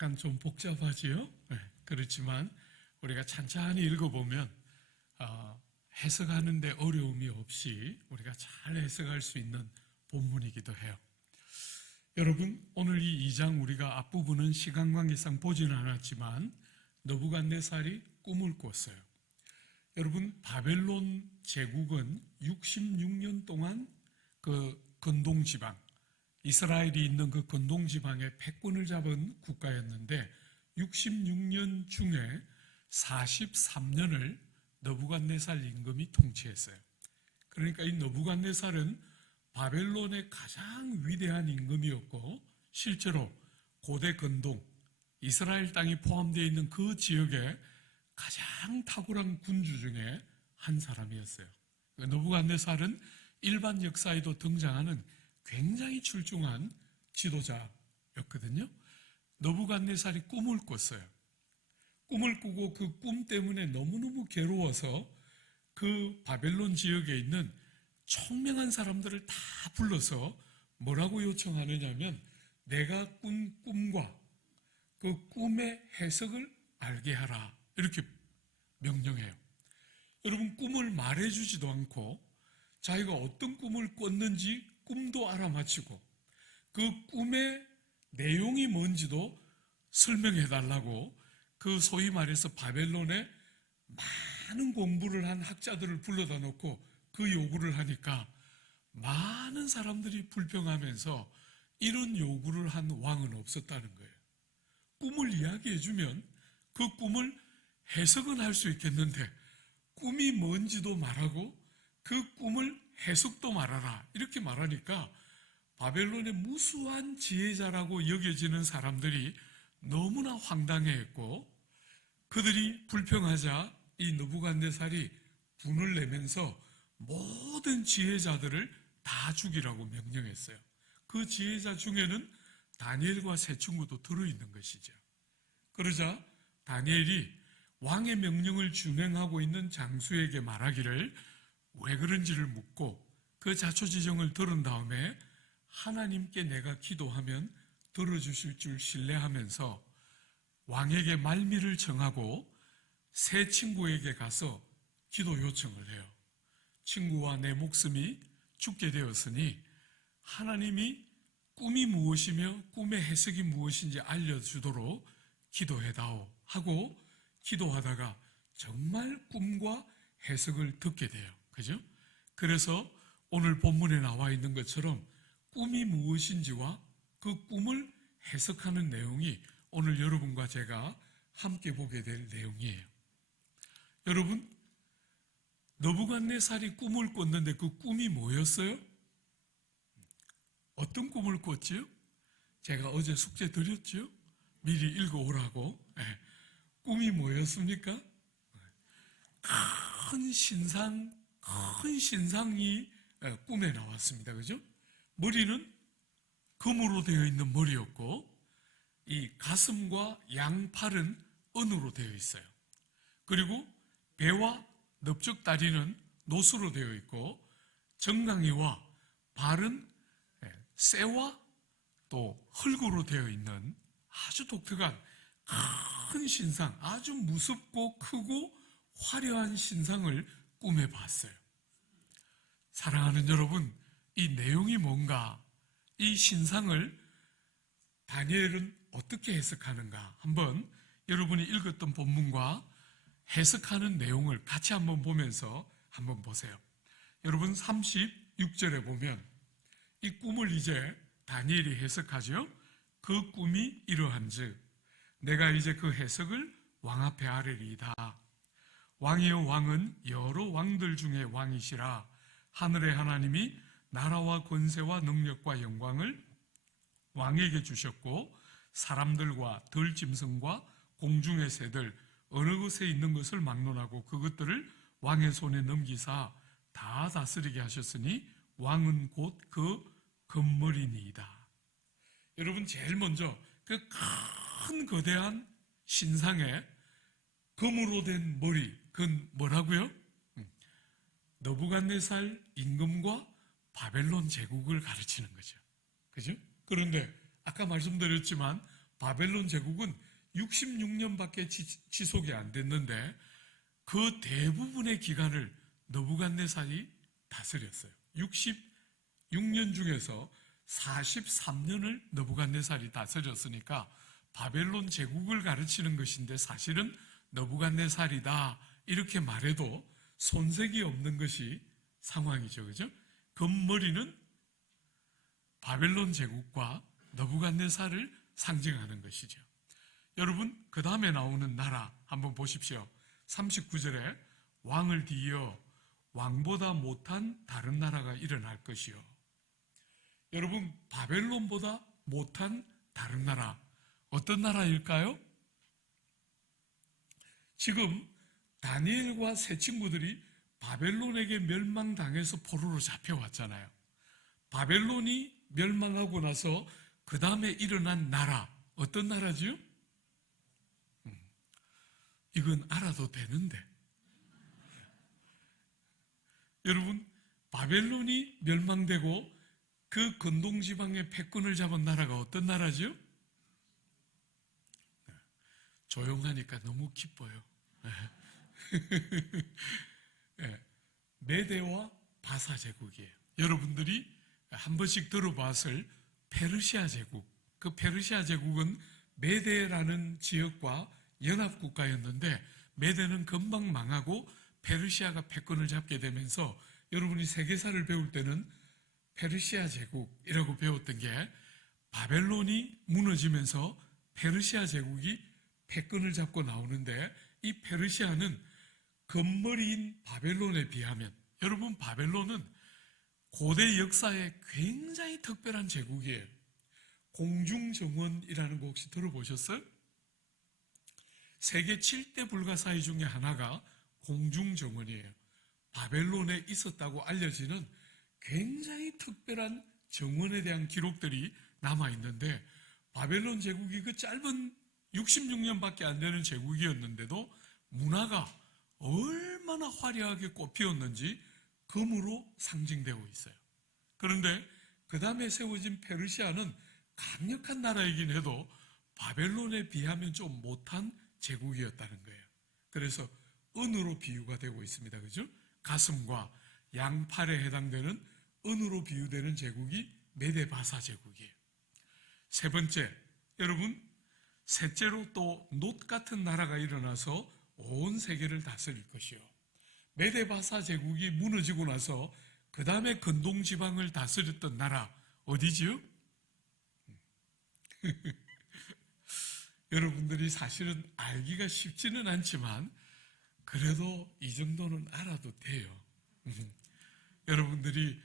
약간 좀 복잡하지요? 네, 그렇지만 우리가 찬찬히 읽어보면 해석하는데 어려움이 없이 우리가 잘 해석할 수 있는 본문이기도 해요. 여러분, 오늘 이 2장 우리가 앞부분은 시간 관계상 보지는 않았지만 느부갓네살이 꿈을 꿨어요. 여러분, 바벨론 제국은 66년 동안 그 근동지방, 이스라엘이 있는 그 근동지방의 패권을 잡은 국가였는데 66년 중에 43년을 느부갓네살 임금이 통치했어요. 그러니까 이 느부갓네살은 바벨론의 가장 위대한 임금이었고 실제로 고대 근동, 이스라엘 땅이 포함되어 있는 그 지역에 가장 탁월한 군주 중에 한 사람이었어요. 느부갓네살은 일반 역사에도 등장하는 굉장히 출중한 지도자였거든요. 느부갓네살이 꿈을 꿨어요. 꿈을 꾸고 그 꿈 때문에 너무너무 괴로워서 그 바벨론 지역에 있는 총명한 사람들을 다 불러서 뭐라고 요청하느냐면 내가 꾼 꿈과 그 꿈의 해석을 알게 하라 이렇게 명령해요. 여러분, 꿈을 말해주지도 않고 자기가 어떤 꿈을 꿨는지 꿈도 알아맞히고 그 꿈의 내용이 뭔지도 설명해달라고 그 소위 말해서 바벨론에 많은 공부를 한 학자들을 불러다 놓고 그 요구를 하니까 많은 사람들이 불평하면서 이런 요구를 한 왕은 없었다는 거예요. 꿈을 이야기해주면 그 꿈을 해석은 할 수 있겠는데 꿈이 뭔지도 말하고 그 꿈을 해석도 말하라 이렇게 말하니까 바벨론의 무수한 지혜자라고 여겨지는 사람들이 너무나 황당해했고 그들이 불평하자 이 느부갓네살이 분을 내면서 모든 지혜자들을 다 죽이라고 명령했어요. 그 지혜자 중에는 다니엘과 세 친구도 들어있는 것이죠. 그러자 다니엘이 왕의 명령을 준행하고 있는 장수에게 말하기를 왜 그런지를 묻고 그 자초지정을 들은 다음에 하나님께 내가 기도하면 들어주실 줄 신뢰하면서 왕에게 말미를 정하고 세 친구에게 가서 기도 요청을 해요. 친구와 내 목숨이 죽게 되었으니 하나님이 꿈이 무엇이며 꿈의 해석이 무엇인지 알려주도록 기도해다오 하고 기도하다가 정말 꿈과 해석을 듣게 돼요. 그죠? 그래서 오늘 본문에 나와 있는 것처럼 꿈이 무엇인지와 그 꿈을 해석하는 내용이 오늘 여러분과 제가 함께 보게 될 내용이에요. 여러분, 느부갓네살이 꿈을 꿨는데 그 꿈이 뭐였어요? 어떤 꿈을 꿨지요? 제가 어제 숙제 드렸죠? 미리 읽어오라고. 네. 꿈이 뭐였습니까? 큰 신상이 꿈에 나왔습니다. 그죠? 머리는 금으로 되어 있는 머리였고 이 가슴과 양팔은 은으로 되어 있어요. 그리고 배와 넓적 다리는 노수로 되어 있고 정강이와 발은 쇠와 또 흙으로 되어 있는 아주 독특한 큰 신상, 아주 무섭고 크고 화려한 신상을 꿈에 봤어요. 사랑하는 여러분, 이 내용이 뭔가, 이 신상을 다니엘은 어떻게 해석하는가 한번 여러분이 읽었던 본문과 해석하는 내용을 같이 한번 보면서 한번 보세요. 여러분 36절에 보면 이 꿈을 이제 다니엘이 해석하죠. 그 꿈이 이러한즉 내가 이제 그 해석을 왕 앞에 아뢰리이다. 왕이여 왕은 여러 왕들 중에 왕이시라. 하늘의 하나님이 나라와 권세와 능력과 영광을 왕에게 주셨고 사람들과 들짐승과 공중의 새들 어느 곳에 있는 것을 막론하고 그것들을 왕의 손에 넘기사 다 다스리게 하셨으니 왕은 곧 그 금머리니이다. 여러분, 제일 먼저 그 큰 거대한 신상에 금으로 된 머리, 그건 뭐라고요? 느부갓네살 임금과 바벨론 제국을 가르치는 거죠. 그죠? 그런데 아까 말씀드렸지만 바벨론 제국은 66년밖에 지속이 안 됐는데 그 대부분의 기간을 느부갓네살이 다스렸어요. 66년 중에서 43년을 느부갓네살이 다스렸으니까 바벨론 제국을 가르치는 것인데 사실은 느부갓네살이다 이렇게 말해도 손색이 없는 것이 상황이죠. 그죠? 금머리는 바벨론 제국과 느부갓네살을 상징하는 것이죠. 여러분, 그 다음에 나오는 나라 한번 보십시오. 39절에 왕을 뒤이어 왕보다 못한 다른 나라가 일어날 것이요. 여러분, 바벨론보다 못한 다른 나라, 어떤 나라일까요? 지금 다니엘과 세 친구들이 바벨론에게 멸망당해서 포로로 잡혀왔잖아요. 바벨론이 멸망하고 나서 그 다음에 일어난 나라, 어떤 나라지요? 이건 알아도 되는데. 여러분, 바벨론이 멸망되고 그 근동지방의 패권을 잡은 나라가 어떤 나라지요? 조용하니까 너무 기뻐요. 메대와 바사 제국이에요. 여러분들이 한 번씩 들어봤을 페르시아 제국. 그 페르시아 제국은 메대라는 지역과 연합국가였는데 메대는 금방 망하고 페르시아가 패권을 잡게 되면서 여러분이 세계사를 배울 때는 페르시아 제국이라고 배웠던 게 바벨론이 무너지면서 페르시아 제국이 패권을 잡고 나오는데 이 페르시아는 금머리인 바벨론에 비하면 여러분 바벨론은 고대 역사에 굉장히 특별한 제국이에요. 공중정원이라는 거 혹시 들어보셨어요? 세계 7대 불가사의 중에 하나가 공중정원이에요. 바벨론에 있었다고 알려지는 굉장히 특별한 정원에 대한 기록들이 남아있는데 바벨론 제국이 그 짧은 66년밖에 안 되는 제국이었는데도 문화가 얼마나 화려하게 꽃피었는지 금으로 상징되고 있어요. 그런데 그 다음에 세워진 페르시아는 강력한 나라이긴 해도 바벨론에 비하면 좀 못한 제국이었다는 거예요. 그래서 은으로 비유가 되고 있습니다. 그죠? 가슴과 양팔에 해당되는 은으로 비유되는 제국이 메데바사 제국이에요. 세 번째, 여러분, 셋째로 또 놋 같은 나라가 일어나서 온 세계를 다스릴 것이요. 메데바사 제국이 무너지고 나서 그 다음에 근동 지방을 다스렸던 나라 어디지요? 여러분들이 사실은 알기가 쉽지는 않지만 그래도 이 정도는 알아도 돼요. 여러분들이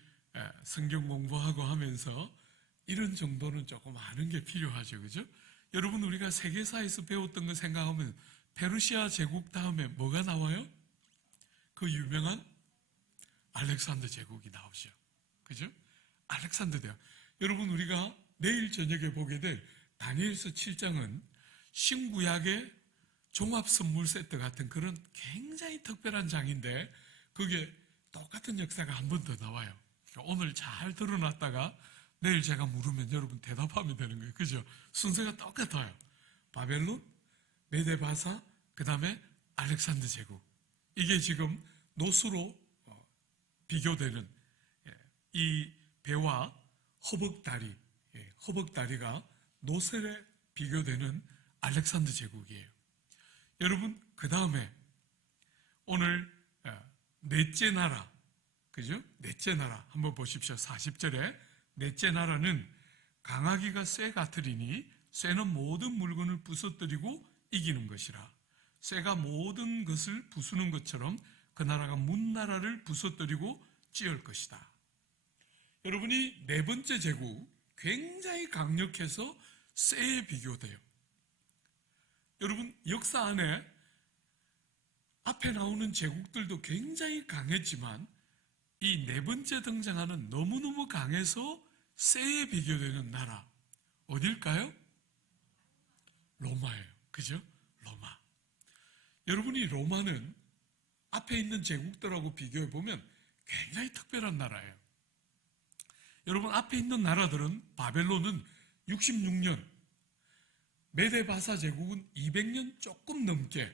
성경 공부하고 하면서 이런 정도는 조금 아는 게 필요하죠. 그죠? 여러분 우리가 세계사에서 배웠던 거 생각하면 페르시아 제국 다음에 뭐가 나와요? 그 유명한 알렉산더 제국이 나오죠. 그죠? 알렉산더 대왕. 여러분 우리가 내일 저녁에 보게 될 다니엘서 7장은 신구약의 종합 선물 세트 같은 그런 굉장히 특별한 장인데 그게 똑같은 역사가 한 번 더 나와요. 그러니까 오늘 잘 들어놨다가 내일 제가 물으면 여러분 대답하면 되는 거예요. 그죠? 순서가 똑같아요. 바벨론, 메데바사, 그 다음에 알렉산더 제국. 이게 지금 노수로 비교되는 이 배와 허벅다리, 허벅다리가 노셀에 비교되는 알렉산더 제국이에요. 여러분, 그 다음에 오늘 넷째 나라, 그죠? 넷째 나라 한번 보십시오. 40절에 넷째 나라는 강하기가 쇠 같으리니 쇠는 모든 물건을 부서뜨리고 이기는 것이라. 쇠가 모든 것을 부수는 것처럼 그 나라가 문나라를 부서뜨리고 찌을 것이다. 여러분이 네 번째 제국 굉장히 강력해서 쇠에 비교돼요. 여러분 역사 안에 앞에 나오는 제국들도 굉장히 강했지만 이 네 번째 등장하는 너무너무 강해서 쇠에 비교되는 나라 어딜까요? 로마예요. 그죠? 로마. 여러분이 로마는 앞에 있는 제국들하고 비교해 보면 굉장히 특별한 나라예요. 여러분 앞에 있는 나라들은 바벨론은 66년 메데바사 제국은 200년 조금 넘게,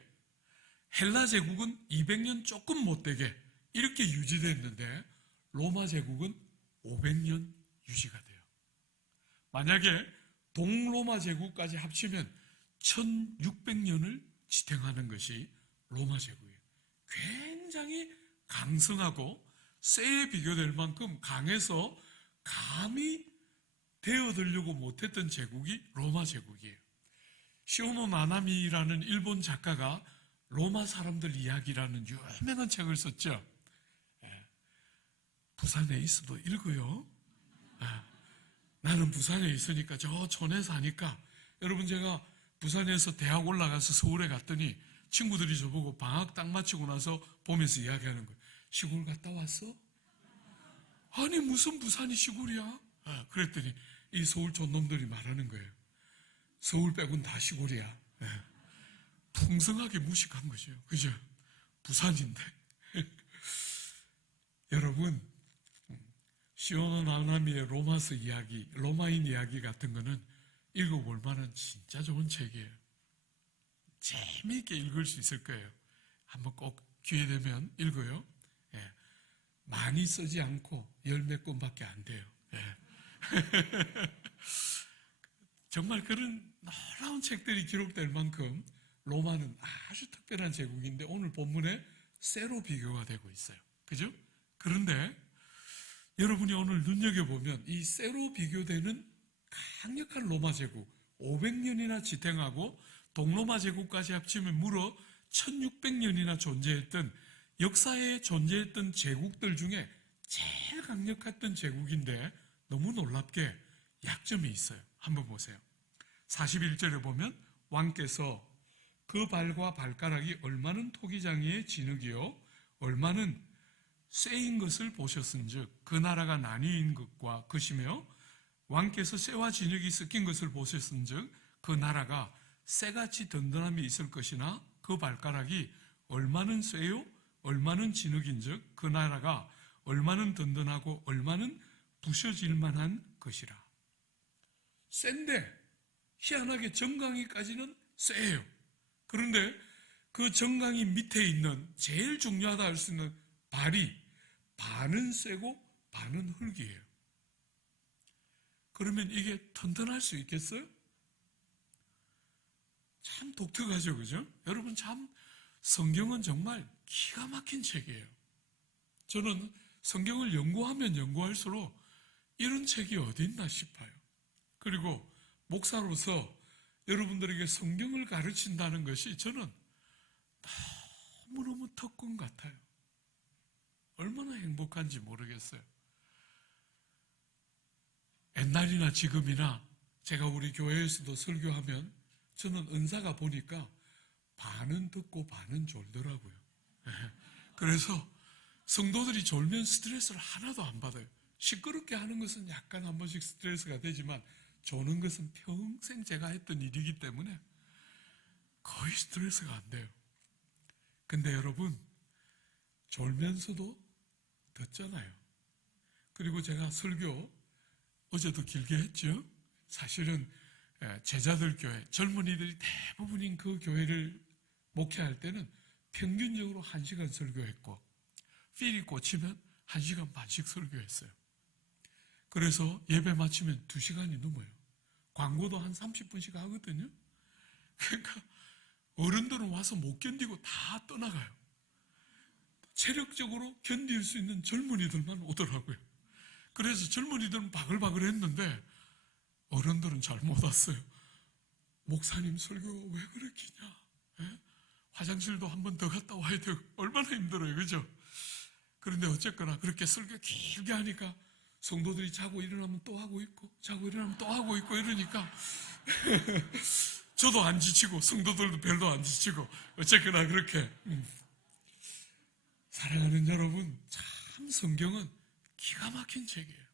헬라 제국은 200년 조금 못되게 이렇게 유지됐는데 로마 제국은 500년 유지가 돼요. 만약에 동로마 제국까지 합치면 1600년을 지탱하는 것이 로마 제국이에요. 굉장히 강성하고 쇠에 비교될 만큼 강해서 감히 되어들려고 못했던 제국이 로마 제국이에요. 시오노 나나미라는 일본 작가가 로마 사람들 이야기라는 유명한 책을 썼죠. 부산에 있어도 읽어요. 나는 부산에 있으니까 저 촌에 사니까, 여러분 제가 부산에서 대학 올라가서 서울에 갔더니 친구들이 저보고 방학 딱 마치고 나서 보면서 이야기하는 거예요. 시골 갔다 왔어? 아니 무슨 부산이 시골이야? 그랬더니 이 서울 촌놈들이 말하는 거예요. 서울 빼곤 다 시골이야. 풍성하게 무식한 거죠. 그죠? 부산인데. 여러분, 시오노 나나미의 로마서 이야기, 로마인 이야기 같은 거는 읽어볼 만한 진짜 좋은 책이에요. 재미있게 읽을 수 있을 거예요. 한번 꼭 기회 되면 읽어요. 많이 쓰지 않고 10몇 권밖에 안 돼요. 정말 그런 놀라운 책들이 기록될 만큼 로마는 아주 특별한 제국인데 오늘 본문에 쇠로 비교가 되고 있어요. 그죠? 그런데 여러분이 오늘 눈여겨보면 이 쇠로 비교되는 강력한 로마 제국, 500년이나 지탱하고 동로마 제국까지 합치면 무려 1600년이나 존재했던, 역사에 존재했던 제국들 중에 제일 강력했던 제국인데 너무 놀랍게 약점이 있어요. 한번 보세요. 41절에 보면 왕께서 그 발과 발가락이 얼마는 토기장이의 진흙이요 얼마는 쇠인 것을 보셨은즉 그 나라가 나뉘인 것과 것이며, 왕께서 쇠와 진흙이 섞인 것을 보셨은즉 그 나라가 쇠같이 든든함이 있을 것이나 그 발가락이 얼마는 쇠요 얼마는 진흙인즉 그 나라가 얼마는 든든하고 얼마는 부셔질 만한 것이라. 쇠인데 희한하게 정강이까지는 쇠예요. 그런데 그 정강이 밑에 있는 제일 중요하다 할 수 있는 발이 반은 쇠고 반은 흙이에요. 그러면 이게 튼튼할 수 있겠어요? 참 독특하죠, 그죠? 여러분 참 성경은 정말 기가 막힌 책이에요. 저는 성경을 연구하면 연구할수록 이런 책이 어디 있나 싶어요. 그리고 목사로서 여러분들에게 성경을 가르친다는 것이 저는 너무너무 특권 같아요. 얼마나 행복한지 모르겠어요. 옛날이나 지금이나 제가 우리 교회에서도 설교하면 저는 은사가 보니까 반은 듣고 반은 졸더라고요. 그래서 성도들이 졸면 스트레스를 하나도 안 받아요. 시끄럽게 하는 것은 약간 한 번씩 스트레스가 되지만 조는 것은 평생 제가 했던 일이기 때문에 거의 스트레스가 안 돼요. 근데 여러분, 졸면서도 듣잖아요. 그리고 제가 설교 어제도 길게 했죠. 사실은 제자들 교회, 젊은이들이 대부분인 그 교회를 목회할 때는 평균적으로 1시간 설교했고, 필이 꽂히면 1시간 반씩 설교했어요. 그래서 예배 마치면 2시간이 넘어요. 광고도 한 30분씩 하거든요. 그러니까 어른들은 와서 못 견디고 다 떠나가요. 체력적으로 견딜 수 있는 젊은이들만 오더라고요. 그래서 젊은이들은 바글바글 했는데 어른들은 잘 못 왔어요. 목사님 설교가 왜 그렇게냐? 화장실도 한 번 더 갔다 와야 되고 얼마나 힘들어요, 그죠? 그런데 어쨌거나 그렇게 설교 길게 하니까 성도들이 자고 일어나면 또 하고 있고 자고 일어나면 또 하고 있고 이러니까 저도 안 지치고 성도들도 별로 안 지치고 어쨌거나 그렇게. 사랑하는 여러분, 참 성경은 기가 막힌 책이에요.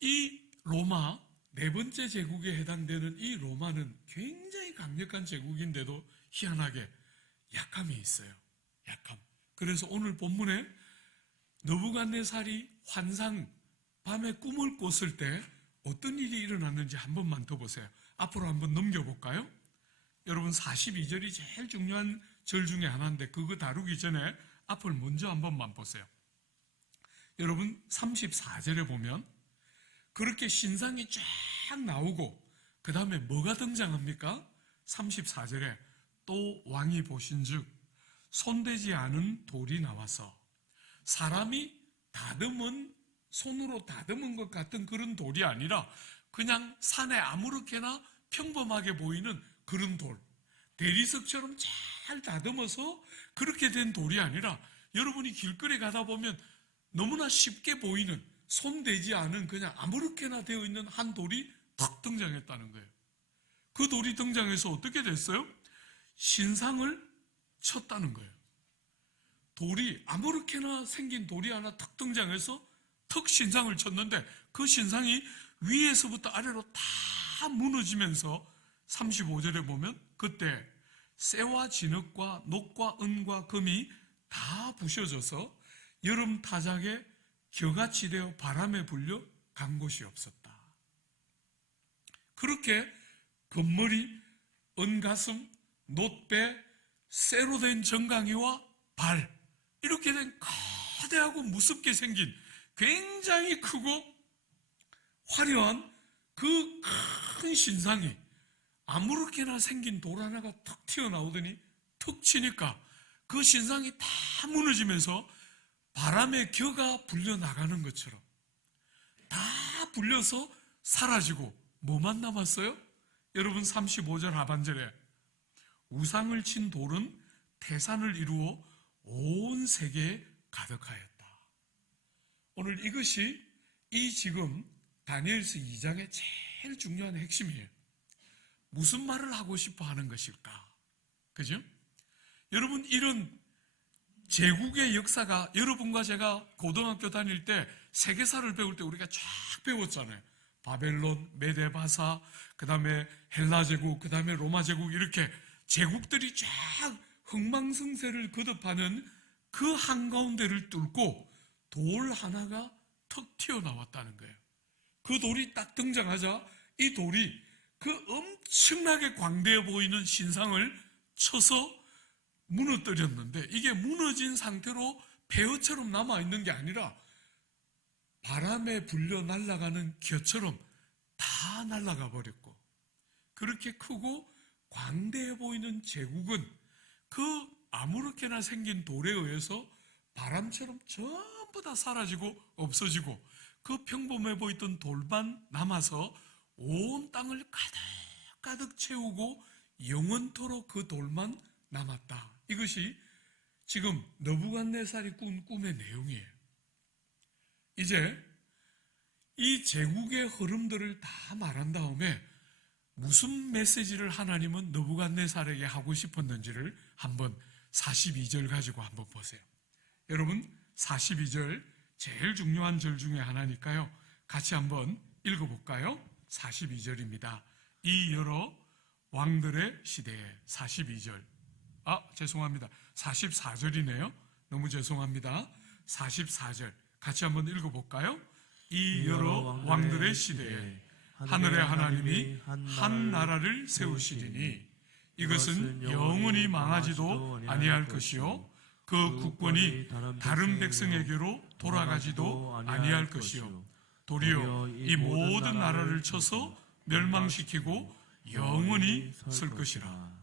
이 로마, 네 번째 제국에 해당되는 이 로마는 굉장히 강력한 제국인데도 희한하게 약함이 있어요. 약함. 그래서 오늘 본문에 느부갓네살이 환상, 밤에 꿈을 꿨을 때 어떤 일이 일어났는지 한 번만 더 보세요. 앞으로 한번 넘겨볼까요? 여러분 42절이 제일 중요한 절 중에 하나인데 그거 다루기 전에 앞을 먼저 한 번만 보세요. 여러분 34절에 보면 그렇게 신상이 쫙 나오고 그 다음에 뭐가 등장합니까? 34절에 또 왕이 보신즉 손대지 않은 돌이 나와서 사람이 손으로 다듬은 것 같은 그런 돌이 아니라 그냥 산에 아무렇게나 평범하게 보이는 그런 돌, 대리석처럼 잘 다듬어서 그렇게 된 돌이 아니라 여러분이 길거리 가다 보면 너무나 쉽게 보이는 손대지 않은 그냥 아무렇게나 되어 있는 한 돌이 탁 등장했다는 거예요. 그 돌이 등장해서 어떻게 됐어요? 신상을 쳤다는 거예요. 돌이 아무렇게나 생긴 돌이 하나 탁 등장해서 턱 신상을 쳤는데 그 신상이 위에서부터 아래로 다 무너지면서 35절에 보면 그때 쇠와 진흙과 녹과 은과 금이 다 부셔져서 여름 타작에 겨같이 되어 바람에 불려 간 곳이 없었다. 그렇게 금머리, 은가슴, 놋배, 쇠로 된 정강이와 발 이렇게 된 거대하고 무섭게 생긴 굉장히 크고 화려한 그 큰 신상이 아무렇게나 생긴 돌 하나가 턱 튀어나오더니 턱 치니까 그 신상이 다 무너지면서 바람에 겨가 불려나가는 것처럼 다 불려서 사라지고 뭐만 남았어요? 여러분 35절 하반절에 우상을 친 돌은 태산을 이루어 온 세계에 가득하였다. 오늘 이것이 이 지금 다니엘서 2장의 제일 중요한 핵심이에요. 무슨 말을 하고 싶어 하는 것일까? 그죠? 여러분 이런 제국의 역사가 여러분과 제가 고등학교 다닐 때 세계사를 배울 때 우리가 쫙 배웠잖아요. 바벨론, 메데바사, 그 다음에 헬라제국, 그 다음에 로마제국 이렇게 제국들이 쫙 흥망성쇠를 거듭하는 그 한가운데를 뚫고 돌 하나가 턱 튀어나왔다는 거예요. 그 돌이 딱 등장하자 이 돌이 그 엄청나게 광대해 보이는 신상을 쳐서 무너뜨렸는데 이게 무너진 상태로 폐허처럼 남아있는 게 아니라 바람에 불려 날아가는 겨처럼 다 날아가 버렸고 그렇게 크고 광대해 보이는 제국은 그 아무렇게나 생긴 돌에 의해서 바람처럼 전부 다 사라지고 없어지고 그 평범해 보이던 돌만 남아서 온 땅을 가득가득 채우고 영원토록 그 돌만 남았다. 이것이 지금 느부갓네살이 꾼 꿈의 내용이에요. 이제 이 제국의 흐름들을 다 말한 다음에 무슨 메시지를 하나님은 느부갓네살에게 하고 싶었는지를 한번 42절 가지고 한번 보세요. 여러분 42절 제일 중요한 절 중에 하나니까요. 같이 한번 읽어볼까요? 42절입니다. 이 여러 왕들의 시대에 42절. 죄송합니다. 44절이네요. 너무 죄송합니다. 44절. 같이 한번 읽어볼까요? 이 여러 왕들의 시대에 하늘의 하나님이 한 나라를 세우시리니 이것은 영원히 망하지도 아니할 것이요 그 국권이 다른 백성에게로 돌아가지도 아니할 것이요 도리어 이 모든 나라를 쳐서 멸망시키고 영원히 쓸 것이라.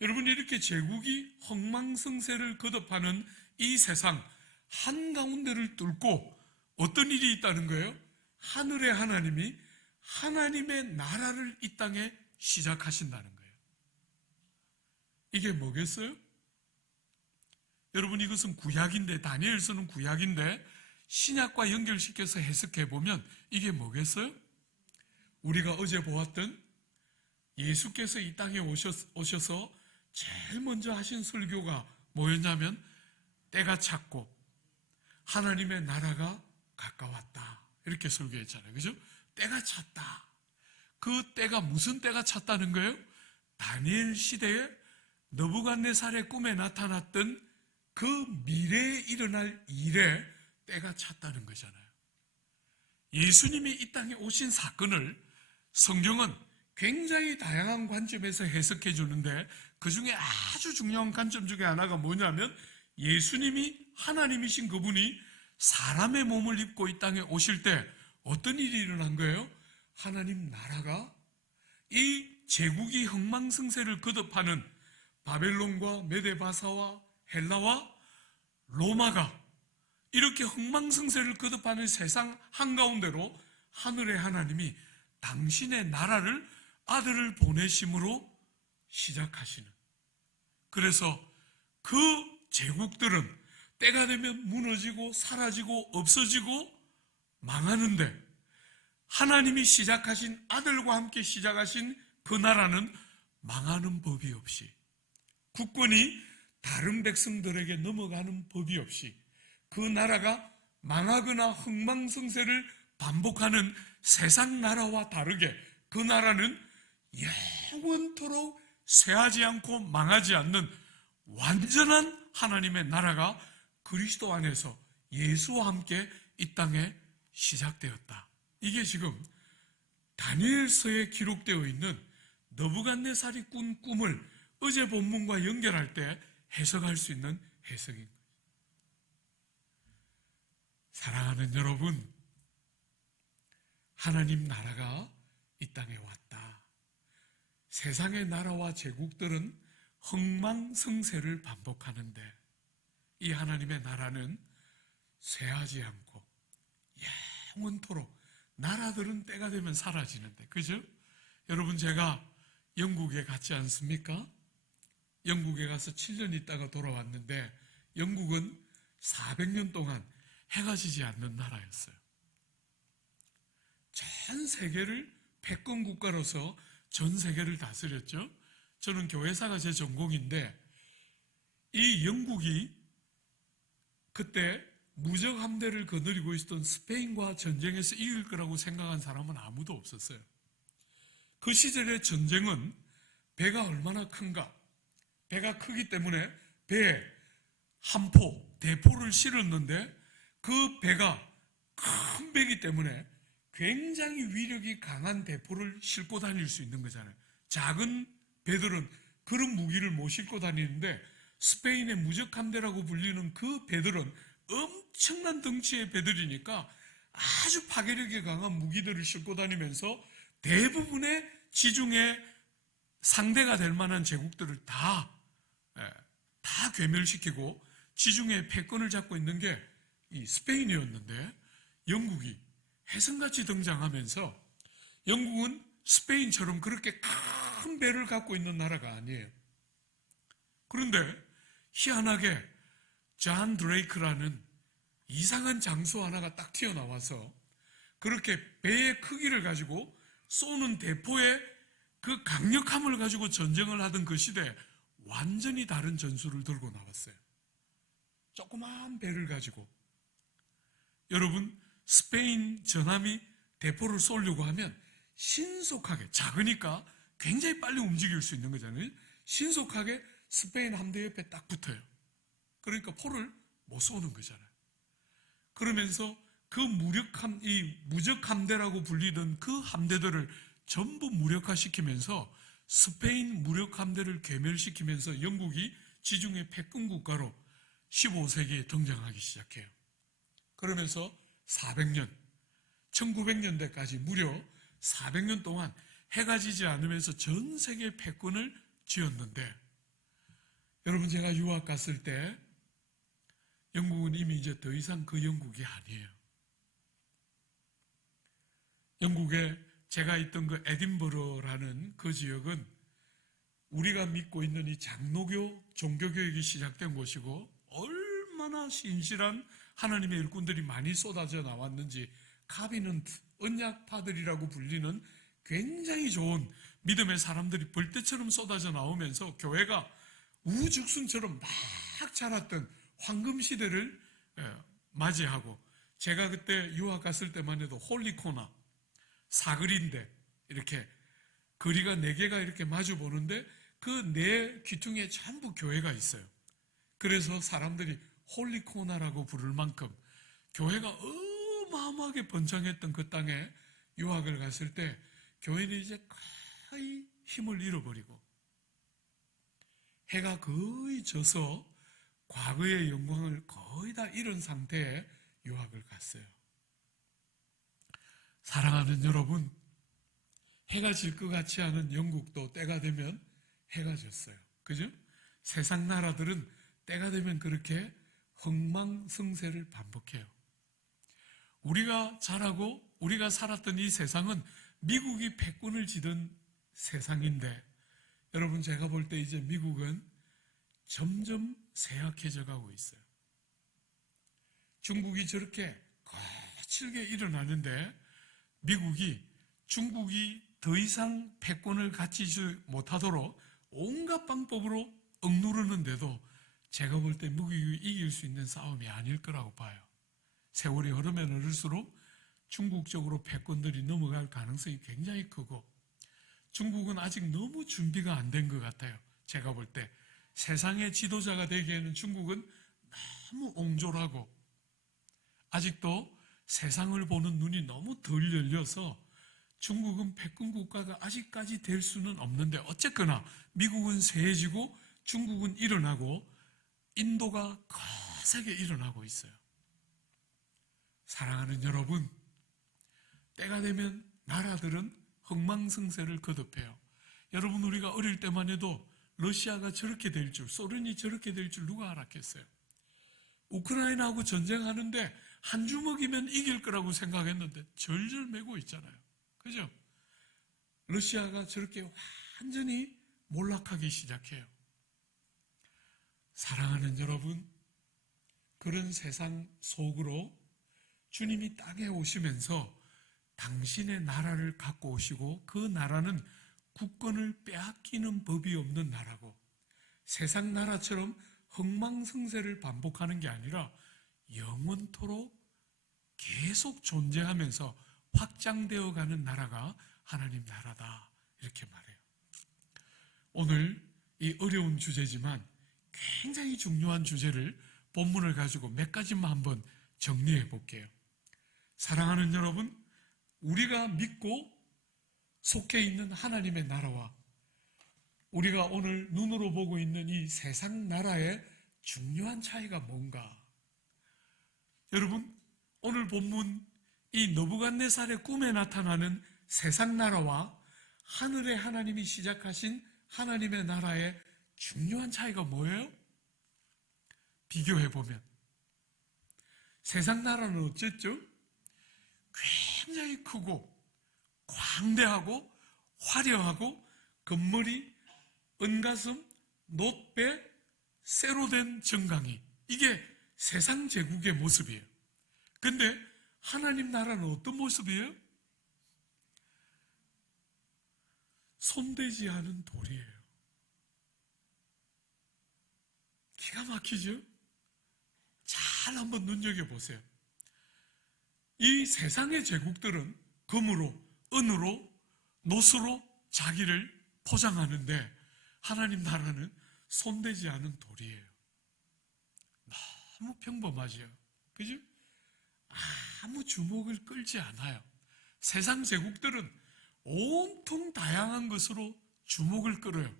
여러분 이렇게 제국이 흥망성쇠를 거듭하는 이 세상 한가운데를 뚫고 어떤 일이 있다는 거예요? 하늘의 하나님이 하나님의 나라를 이 땅에 시작하신다는 거예요. 이게 뭐겠어요? 여러분 이것은 구약인데 다니엘서는 구약인데 신약과 연결시켜서 해석해보면 이게 뭐겠어요? 우리가 어제 보았던 예수께서 이 땅에 오셔서 제일 먼저 하신 설교가 뭐였냐면 때가 찼고 하나님의 나라가 가까웠다 이렇게 설교했잖아요. 그죠? 때가 찼다. 그 때가 무슨 때가 찼다는 거예요? 다니엘 시대에 느부갓네살의 꿈에 나타났던 그 미래에 일어날 일에 때가 찼다는 거잖아요. 예수님이 이 땅에 오신 사건을 성경은 굉장히 다양한 관점에서 해석해 주는데 그 중에 아주 중요한 관점 중에 하나가 뭐냐면 예수님이 하나님이신 그분이 사람의 몸을 입고 이 땅에 오실 때 어떤 일이 일어난 거예요? 하나님 나라가 이 제국이 흥망성쇠를 거듭하는 바벨론과 메데바사와 헬라와 로마가 이렇게 흥망성쇠를 거듭하는 세상 한가운데로 하늘의 하나님이 당신의 나라를 아들을 보내심으로 시작하시는, 그래서 그 제국들은 때가 되면 무너지고 사라지고 없어지고 망하는데 하나님이 시작하신 아들과 함께 시작하신 그 나라는 망하는 법이 없이, 국권이 다른 백성들에게 넘어가는 법이 없이 그 나라가 망하거나 흥망성쇠를 반복하는 세상 나라와 다르게 그 나라는 영원토록 쇠하지 않고 망하지 않는 완전한 하나님의 나라가 그리스도 안에서 예수와 함께 이 땅에 시작되었다. 이게 지금 다니엘서에 기록되어 있는 느부갓네살이 꾼 꿈을 어제 본문과 연결할 때 해석할 수 있는 해석인 거예요. 사랑하는 여러분, 하나님 나라가 이 땅에 왔다. 세상의 나라와 제국들은 흥망성쇠를 반복하는데 이 하나님의 나라는 쇠하지 않고 영원토록, 나라들은 때가 되면 사라지는데, 그죠? 여러분, 제가 영국에 갔지 않습니까? 영국에 가서 7년 있다가 돌아왔는데 영국은 400년 동안 해가 지지 않는 나라였어요. 전 세계를 패권 국가로서 전 세계를 다스렸죠. 저는 교회사가 제 전공인데 이 영국이 그때 무적 함대를 거느리고 있었던 스페인과 전쟁에서 이길 거라고 생각한 사람은 아무도 없었어요. 그 시절의 전쟁은 배가 얼마나 큰가? 배가 크기 때문에 배에 함포, 대포를 실었는데 그 배가 큰 배이기 때문에 굉장히 위력이 강한 대포를 싣고 다닐 수 있는 거잖아요. 작은 배들은 그런 무기를 못 싣고 다니는데 스페인의 무적함대라고 불리는 그 배들은 엄청난 덩치의 배들이니까 아주 파괴력이 강한 무기들을 싣고 다니면서 대부분의 지중해 상대가 될 만한 제국들을 다 괴멸시키고 지중해 패권을 잡고 있는 게 이 스페인이었는데 영국이 혜성같이 등장하면서, 영국은 스페인처럼 그렇게 큰 배를 갖고 있는 나라가 아니에요. 그런데 희한하게 존 드레이크라는 이상한 장수 하나가 딱 튀어나와서 그렇게 배의 크기를 가지고 쏘는 대포의 그 강력함을 가지고 전쟁을 하던 그 시대에 완전히 다른 전술을 들고 나왔어요. 조그마한 배를 가지고. 여러분, 스페인 전함이 대포를 쏘려고 하면 신속하게, 작으니까 굉장히 빨리 움직일 수 있는 거잖아요. 신속하게 스페인 함대 옆에 딱 붙어요. 그러니까 포를 못 쏘는 거잖아요. 그러면서 그 이 무적 함대라고 불리던 그 함대들을 전부 무력화시키면서 스페인 무력 함대를 괴멸시키면서 영국이 지중해 패권 국가로 15세기에 등장하기 시작해요. 그러면서 400년, 1900년대까지 무려 400년 동안 해가 지지 않으면서 전 세계 패권을 쥐었는데, 여러분, 제가 유학 갔을 때 영국은 이미 이제 더 이상 그 영국이 아니에요. 영국에 제가 있던 그 에딘버러라는 그 지역은 우리가 믿고 있는 이 장로교 종교교육이 시작된 곳이고 얼마나 신실한 하나님의 일꾼들이 많이 쏟아져 나왔는지, 카비넌트, 언약파들이라고 불리는 굉장히 좋은 믿음의 사람들이 벌떼처럼 쏟아져 나오면서 교회가 우죽순처럼 막 자랐던 황금시대를 맞이하고, 제가 그때 유학 갔을 때만 해도 홀리코나, 사거리인데 이렇게 거리가 4개가 이렇게 마주 보는데 그 4 귀퉁이에 전부 교회가 있어요. 그래서 사람들이 홀리코나라고 부를 만큼 교회가 어마어마하게 번창했던 그 땅에 유학을 갔을 때 교회는 이제 거의 힘을 잃어버리고 해가 거의 져서 과거의 영광을 거의 다 잃은 상태에 유학을 갔어요. 사랑하는 여러분, 해가 질 것 같지 않은 영국도 때가 되면 해가 졌어요. 그죠? 세상 나라들은 때가 되면 그렇게 흥망성쇠를 반복해요. 우리가 자라고 우리가 살았던 이 세상은 미국이 패권을 쥐던 세상인데, 여러분, 제가 볼 때 이제 미국은 점점 쇠약해져 가고 있어요. 중국이 저렇게 거칠게 일어나는데 미국이 중국이 더 이상 패권을 갖추지 못하도록 온갖 방법으로 억누르는데도 제가 볼 때 미국이 이길 수 있는 싸움이 아닐 거라고 봐요. 세월이 흐르면 흐를수록 중국 쪽으로 패권들이 넘어갈 가능성이 굉장히 크고, 중국은 아직 너무 준비가 안 된 것 같아요. 제가 볼 때 세상의 지도자가 되기에는 중국은 너무 옹졸하고 아직도 세상을 보는 눈이 너무 덜 열려서 중국은 패권 국가가 아직까지 될 수는 없는데, 어쨌거나 미국은 쇠해지고 중국은 일어나고 인도가 거세게 일어나고 있어요. 사랑하는 여러분, 때가 되면 나라들은 흥망성쇠를 거듭해요. 여러분, 우리가 어릴 때만 해도 러시아가 저렇게 될 줄, 소련이 저렇게 될 줄 누가 알았겠어요? 우크라이나하고 전쟁하는데 한 주먹이면 이길 거라고 생각했는데 절절매고 있잖아요. 그죠? 러시아가 저렇게 완전히 몰락하기 시작해요. 사랑하는 여러분, 그런 세상 속으로 주님이 땅에 오시면서 당신의 나라를 갖고 오시고, 그 나라는 국권을 빼앗기는 법이 없는 나라고, 세상 나라처럼 흥망성쇠를 반복하는 게 아니라 영원토록 계속 존재하면서 확장되어 가는 나라가 하나님 나라다, 이렇게 말해요. 오늘 이 어려운 주제지만 굉장히 중요한 주제를 본문을 가지고 몇 가지만 한번 정리해 볼게요. 사랑하는 여러분, 우리가 믿고 속해 있는 하나님의 나라와 우리가 오늘 눈으로 보고 있는 이 세상 나라의 중요한 차이가 뭔가? 여러분, 오늘 본문 이 느부갓네살의 꿈에 나타나는 세상 나라와 하늘의 하나님이 시작하신 하나님의 나라의 중요한 차이가 뭐예요? 비교해 보면 세상 나라는 어쨌죠? 굉장히 크고 광대하고 화려하고 건물이 은가슴, 놋배, 쇠로 된 정강이, 이게 세상 제국의 모습이에요. 근데 하나님 나라는 어떤 모습이에요? 손대지 않은 돌이에요. 기가 막히죠? 잘 한번 눈여겨보세요. 이 세상의 제국들은 금으로, 은으로, 놋으로 자기를 포장하는데 하나님 나라는 손대지 않은 돌이에요. 너무 평범하죠. 그죠? 아무 주목을 끌지 않아요. 세상 제국들은 온통 다양한 것으로 주목을 끌어요.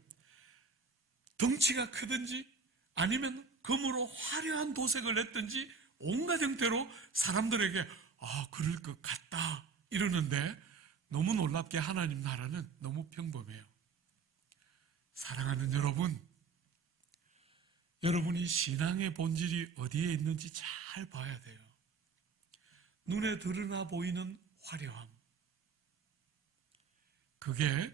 덩치가 크든지 아니면 금으로 화려한 도색을 했든지 온갖 형태로 사람들에게 그럴 것 같다 이러는데, 너무 놀랍게 하나님 나라는 너무 평범해요. 사랑하는 여러분, 여러분이 신앙의 본질이 어디에 있는지 잘 봐야 돼요. 눈에 드러나 보이는 화려함, 그게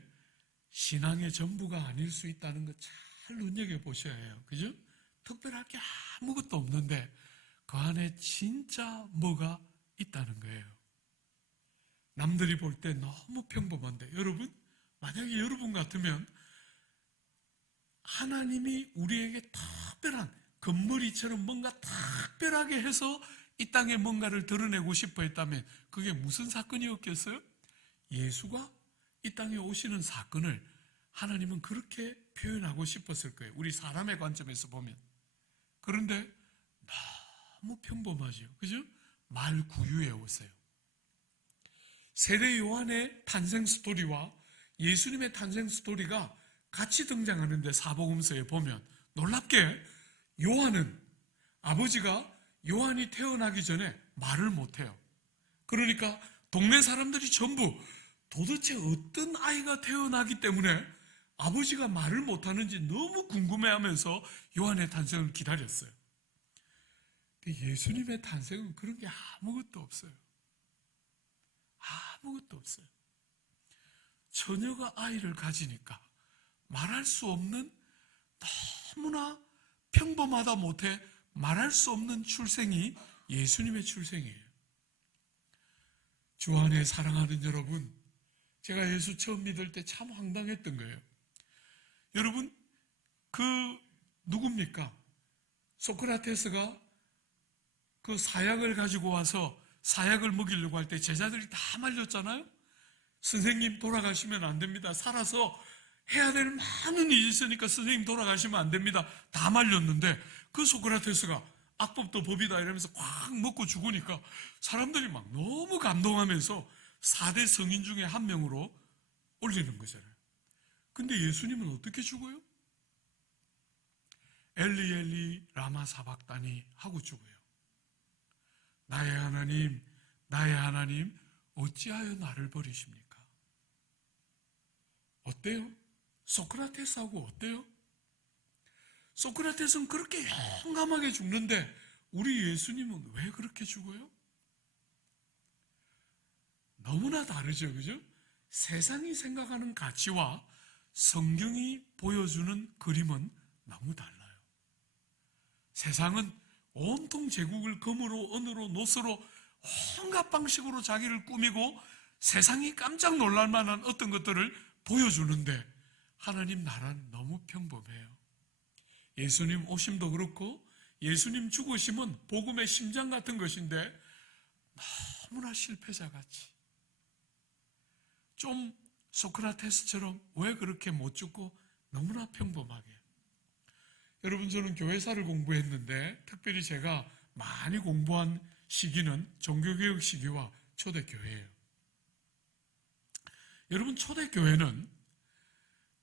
신앙의 전부가 아닐 수 있다는 거 잘 눈여겨보셔야 해요. 그죠? 특별할 게 아무것도 없는데 그 안에 진짜 뭐가 있다는 거예요. 남들이 볼 때 너무 평범한데, 여러분, 만약에 여러분 같으면 하나님이 우리에게 특별한 금머리처럼 뭔가 특별하게 해서 이 땅에 뭔가를 드러내고 싶어 했다면 그게 무슨 사건이었겠어요? 예수가 이 땅에 오시는 사건을 하나님은 그렇게 표현하고 싶었을 거예요. 우리 사람의 관점에서 보면. 그런데 너무 평범하죠. 그죠? 말구유에 오세요. 세례 요한의 탄생 스토리와 예수님의 탄생 스토리가 같이 등장하는데 사복음서에 보면 놀랍게 요한은 아버지가 요한이 태어나기 전에 말을 못해요. 그러니까 동네 사람들이 전부 도대체 어떤 아이가 태어나기 때문에 아버지가 말을 못하는지 너무 궁금해하면서 요한의 탄생을 기다렸어요. 근데 예수님의 탄생은 그런 게 아무것도 없어요. 아무것도 없어요. 처녀가 아이를 가지니까 말할 수 없는, 너무나 평범하다 못해 말할 수 없는 출생이 예수님의 출생이에요. 주 안에 사랑하는 여러분, 제가 예수 처음 믿을 때 참 황당했던 거예요. 여러분, 누굽니까? 소크라테스가 그 사약을 가지고 와서 사약을 먹이려고 할 때 제자들이 다 말렸잖아요. 선생님 돌아가시면 안 됩니다. 살아서 해야 될 많은 일이 있으니까 선생님 돌아가시면 안 됩니다. 다 말렸는데 그 소크라테스가 악법도 법이다 이러면서 꽉 먹고 죽으니까 사람들이 막 너무 감동하면서 4대 성인 중에 한 명으로 올리는 거잖아요. 근데 예수님은 어떻게 죽어요? 엘리 엘리 라마 사박다니 하고 죽어요. 나의 하나님, 나의 하나님, 어찌하여 나를 버리십니까? 어때요? 소크라테스하고 어때요? 소크라테스는 그렇게 용감하게 죽는데 우리 예수님은 왜 그렇게 죽어요? 너무나 다르죠, 그죠? 세상이 생각하는 가치와 성경이 보여주는 그림은 너무 달라요. 세상은 온통 제국을 금으로, 은으로, 노스로 온갖 방식으로 자기를 꾸미고 세상이 깜짝 놀랄 만한 어떤 것들을 보여주는데 하나님 나라는 너무 평범해요. 예수님 오심도 그렇고 예수님 죽으심은 복음의 심장 같은 것인데 너무나 실패자같이 좀 소크라테스처럼 왜 그렇게 못 죽고 너무나 평범하게. 여러분, 저는 교회사를 공부했는데 특별히 제가 많이 공부한 시기는 종교개혁 시기와 초대교회예요. 여러분, 초대교회는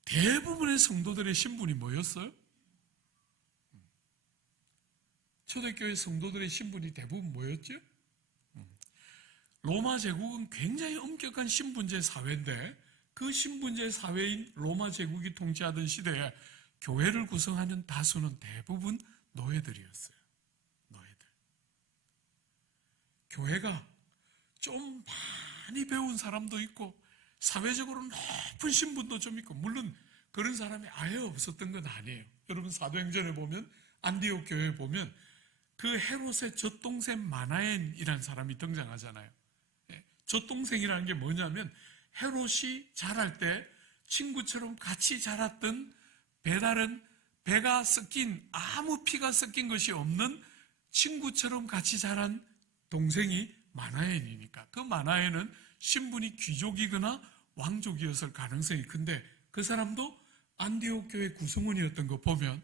대부분의 성도들의 신분이 뭐였어요? 초대교회 성도들의 신분이 대부분 뭐였죠? 로마 제국은 굉장히 엄격한 신분제 사회인데 그 신분제 사회인 로마 제국이 통치하던 시대에 교회를 구성하는 다수는 대부분 노예들이었어요. 노예들. 교회가 좀 많이 배운 사람도 있고 사회적으로 높은 신분도 좀 있고 물론 그런 사람이 아예 없었던 건 아니에요. 여러분, 사도행전에 보면 안디옥 교회에 보면 그 헤롯의 젖동생 마나엔이라는 사람이 등장하잖아요. 젖동생이라는 게 뭐냐면 헤롯이 자랄 때 친구처럼 같이 자랐던 배다른 배가 섞인 아무 피가 섞인 것이 없는 친구처럼 같이 자란 동생이 마나엔이니까 그 마나엔은 신분이 귀족이거나 왕족이었을 가능성이 큰데 그 사람도 안디옥 교회 구성원이었던 거 보면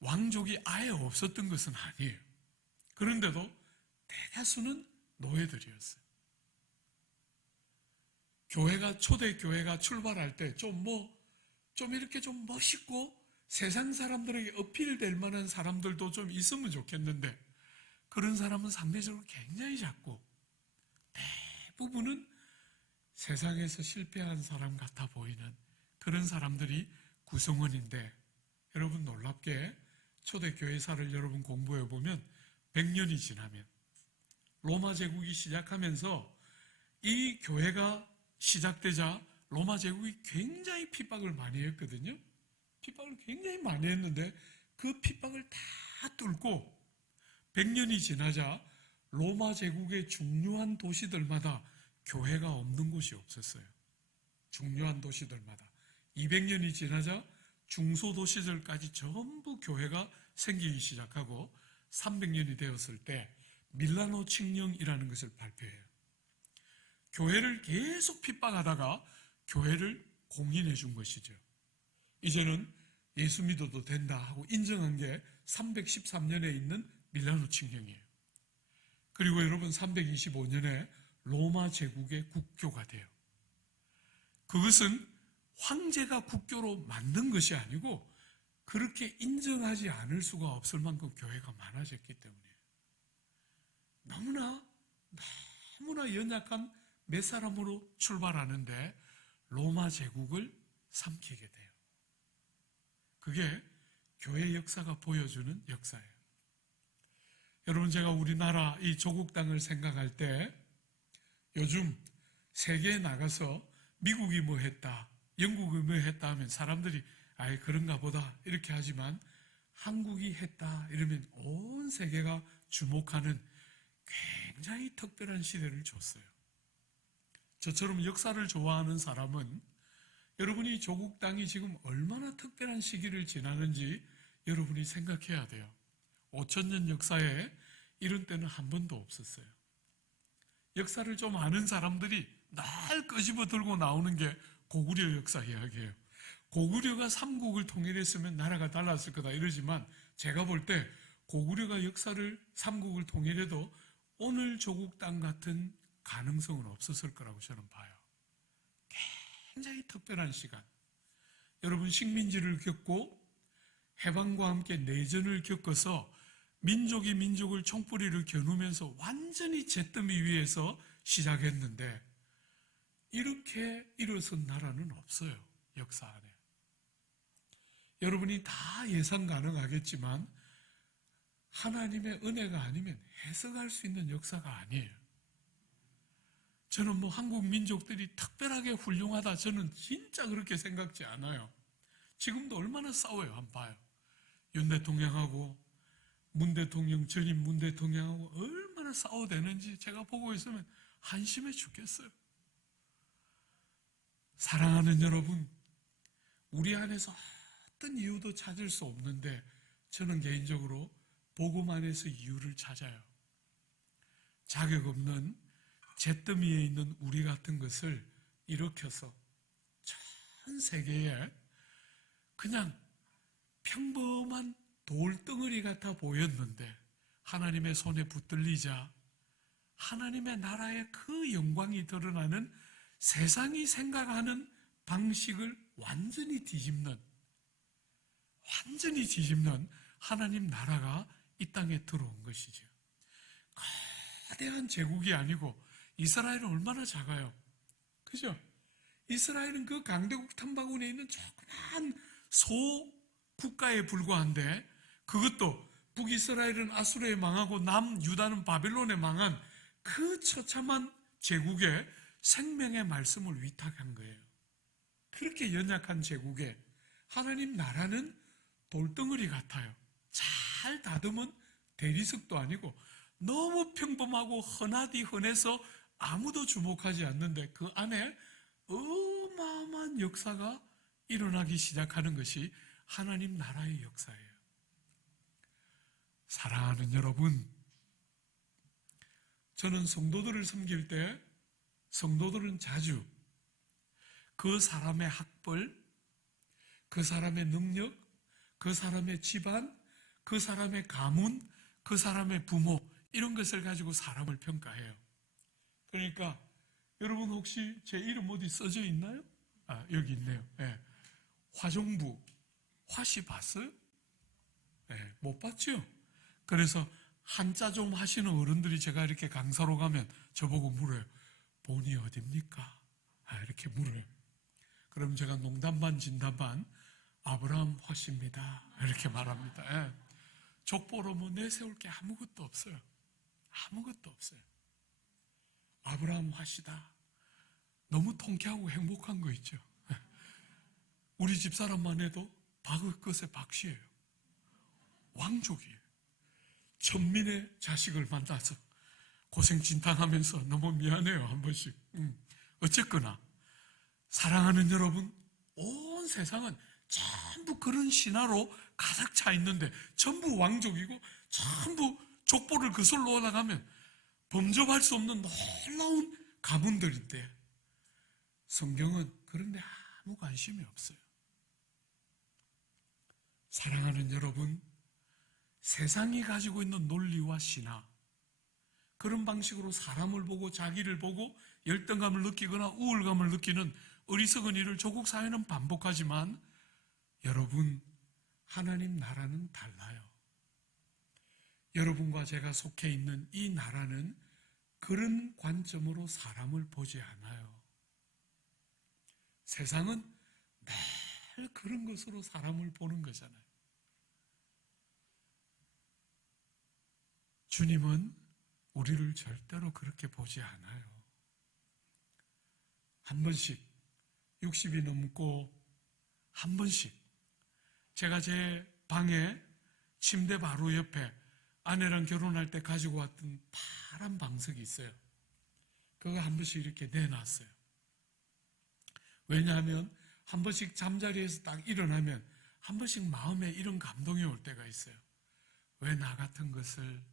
왕족이 아예 없었던 것은 아니에요. 그런데도 대다수는 노예들이었어요. 초대교회가 출발할 때 좀 이렇게 좀 멋있고 세상 사람들에게 어필될 만한 사람들도 좀 있으면 좋겠는데 그런 사람은 상대적으로 굉장히 작고 대부분은 세상에서 실패한 사람 같아 보이는 그런 사람들이 구성원인데 여러분, 놀랍게 초대교회사를 여러분 공부해 보면 100년이 지나면 로마 제국이 시작하면서 이 교회가 시작되자 로마 제국이 굉장히 핍박을 많이 했거든요. 핍박을 굉장히 많이 했는데 그 핍박을 다 뚫고 100년이 지나자 로마 제국의 중요한 도시들마다 교회가 없는 곳이 없었어요. 중요한 도시들마다 200년이 지나자 중소도시들까지 전부 교회가 생기기 시작하고 300년이 되었을 때 밀라노 칙령이라는 것을 발표해요. 교회를 계속 핍박하다가 교회를 공인해 준 것이죠. 이제는 예수 믿어도 된다 하고 인정한 게 313년에 있는 밀라노 칙령이에요. 그리고 여러분 325년에 로마 제국의 국교가 돼요. 그것은 황제가 국교로 만든 것이 아니고 그렇게 인정하지 않을 수가 없을 만큼 교회가 많아졌기 때문이에요. 너무나 연약한 몇 사람으로 출발하는데 로마 제국을 삼키게 돼요. 그게 교회 역사가 보여주는 역사예요. 여러분, 제가 우리나라 이 조국 땅을 생각할 때 요즘 세계에 나가서 미국이 뭐 했다, 영국이 뭐 했다 하면 사람들이 아예 그런가 보다 이렇게 하지만 한국이 했다 이러면 온 세계가 주목하는 굉장히 특별한 시대를 줬어요. 저처럼 역사를 좋아하는 사람은 여러분이 조국 땅이 지금 얼마나 특별한 시기를 지나는지 여러분이 생각해야 돼요. 5,000년 역사에 이런 때는 한 번도 없었어요. 역사를 좀 아는 사람들이 날 끄집어 들고 나오는 게 고구려 역사 이야기예요. 고구려가 삼국을 통일했으면 나라가 달랐을 거다 이러지만 제가 볼 때 고구려가 역사를 삼국을 통일해도 오늘 조국 땅 같은 가능성은 없었을 거라고 저는 봐요. 굉장히 특별한 시간. 여러분, 식민지를 겪고 해방과 함께 내전을 겪어서 민족이 민족을 총뿌리를 겨누면서 완전히 잿더미 위에서 시작했는데 이렇게 일어선 나라는 없어요. 역사 안에. 여러분이 다 예상 가능하겠지만 하나님의 은혜가 아니면 해석할 수 있는 역사가 아니에요. 저는 한국 민족들이 특별하게 훌륭하다, 저는 진짜 그렇게 생각지 않아요. 지금도 얼마나 싸워요. 한번 봐요. 윤 대통령하고 문 대통령, 전임 문 대통령하고 얼마나 싸워대는지 제가 보고 있으면 한심해 죽겠어요. 사랑하는 여러분, 우리 안에서 어떤 이유도 찾을 수 없는데 저는 개인적으로 복음 안에서 이유를 찾아요. 자격 없는 잿더미에 있는 우리 같은 것을 일으켜서 전 세계에 그냥 평범한 돌덩어리 같아 보였는데 하나님의 손에 붙들리자 하나님의 나라의 그 영광이 드러나는 세상이 생각하는 방식을 완전히 뒤집는 하나님 나라가 이 땅에 들어온 것이죠. 거대한 제국이 아니고 이스라엘은 얼마나 작아요. 그죠? 이스라엘은 그 강대국 탐방군에 있는 조그만 소 국가에 불과한데 그것도 북이스라엘은 아수르에 망하고 남유다는 바벨론에 망한 그 처참한 제국에 생명의 말씀을 위탁한 거예요. 그렇게 연약한 제국에 하나님 나라는 돌덩어리 같아요. 잘 다듬은 대리석도 아니고 너무 평범하고 흔하디 흔해서 아무도 주목하지 않는데 그 안에 어마어마한 역사가 일어나기 시작하는 것이 하나님 나라의 역사예요. 사랑하는 여러분, 저는 성도들을 섬길 때 성도들은 자주 그 사람의 학벌, 그 사람의 능력, 그 사람의 집안, 그 사람의 가문, 그 사람의 부모 이런 것을 가지고 사람을 평가해요. 그러니까 여러분 혹시 제 이름 어디 써져 있나요? 여기 있네요. 네. 화종부, 화씨 봤어요? 네, 못 봤죠? 그래서 한자 좀 하시는 어른들이 제가 이렇게 강사로 가면 저보고 물어요. 본이 어딥니까? 이렇게 물어요. 그럼 제가 농담 반 진담 반 아브라함 화씨입니다. 이렇게 말합니다. 예. 족보로 내세울 게 아무것도 없어요. 아무것도 없어요. 아브라함 화씨다. 너무 통쾌하고 행복한 거 있죠. 우리 집사람만 해도 박의 끝에 박씨예요. 왕족이에요. 천민의 자식을 만나서 고생 진탕하면서 너무 미안해요. 한 번씩. 어쨌거나 사랑하는 여러분, 온 세상은 전부 그런 신화로 가득 차 있는데 전부 왕족이고 전부 족보를 거슬러 올라가면 범접할 수 없는 놀라운 가문들인데 성경은 그런데 아무 관심이 없어요. 사랑하는 여러분, 세상이 가지고 있는 논리와 신화, 그런 방식으로 사람을 보고 자기를 보고 열등감을 느끼거나 우울감을 느끼는 어리석은 일을 조국 사회는 반복하지만 여러분, 하나님 나라는 달라요. 여러분과 제가 속해 있는 이 나라는 그런 관점으로 사람을 보지 않아요. 세상은 늘 그런 것으로 사람을 보는 거잖아요. 주님은 우리를 절대로 그렇게 보지 않아요. 한 번씩 60이 넘고 한 번씩 제가 제 방에 침대 바로 옆에 아내랑 결혼할 때 가지고 왔던 파란 방석이 있어요. 그거 한 번씩 이렇게 내놨어요. 왜냐하면 한 번씩 잠자리에서 딱 일어나면 한 번씩 마음에 이런 감동이 올 때가 있어요. 왜 나 같은 것을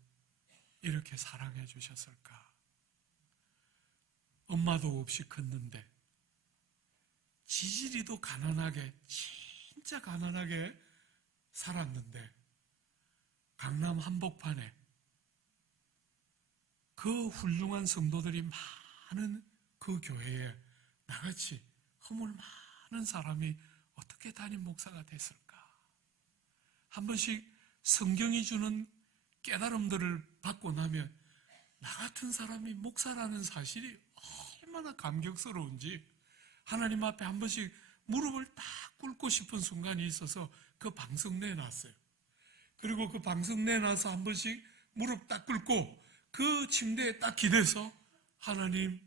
이렇게 사랑해 주셨을까? 엄마도 없이 컸는데 지지리도 가난하게, 진짜 가난하게 살았는데 강남 한복판에 그 훌륭한 성도들이 많은 그 교회에 나같이 허물 많은 사람이 어떻게 담임 목사가 됐을까? 한 번씩 성경이 주는 깨달음들을 받고 나면 나 같은 사람이 목사라는 사실이 얼마나 감격스러운지 하나님 앞에 한 번씩 무릎을 딱 꿇고 싶은 순간이 있어서 그 방석 내놨어요. 그리고 그 방석 내놔서 한 번씩 무릎 딱 꿇고 그 침대에 딱 기대서 하나님,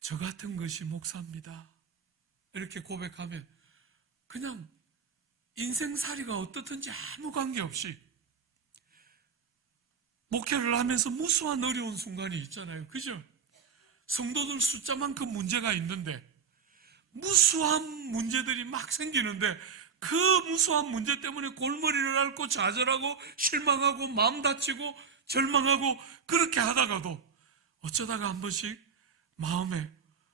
저 같은 것이 목사입니다. 이렇게 고백하면 그냥 인생살이가 어떻든지 아무 관계없이 목회를 하면서 무수한 어려운 순간이 있잖아요. 그죠? 성도들 숫자만큼 문제가 있는데 무수한 문제들이 막 생기는데 그 무수한 문제 때문에 골머리를 앓고 좌절하고 실망하고 마음 다치고 절망하고 그렇게 하다가도 어쩌다가 한 번씩 마음에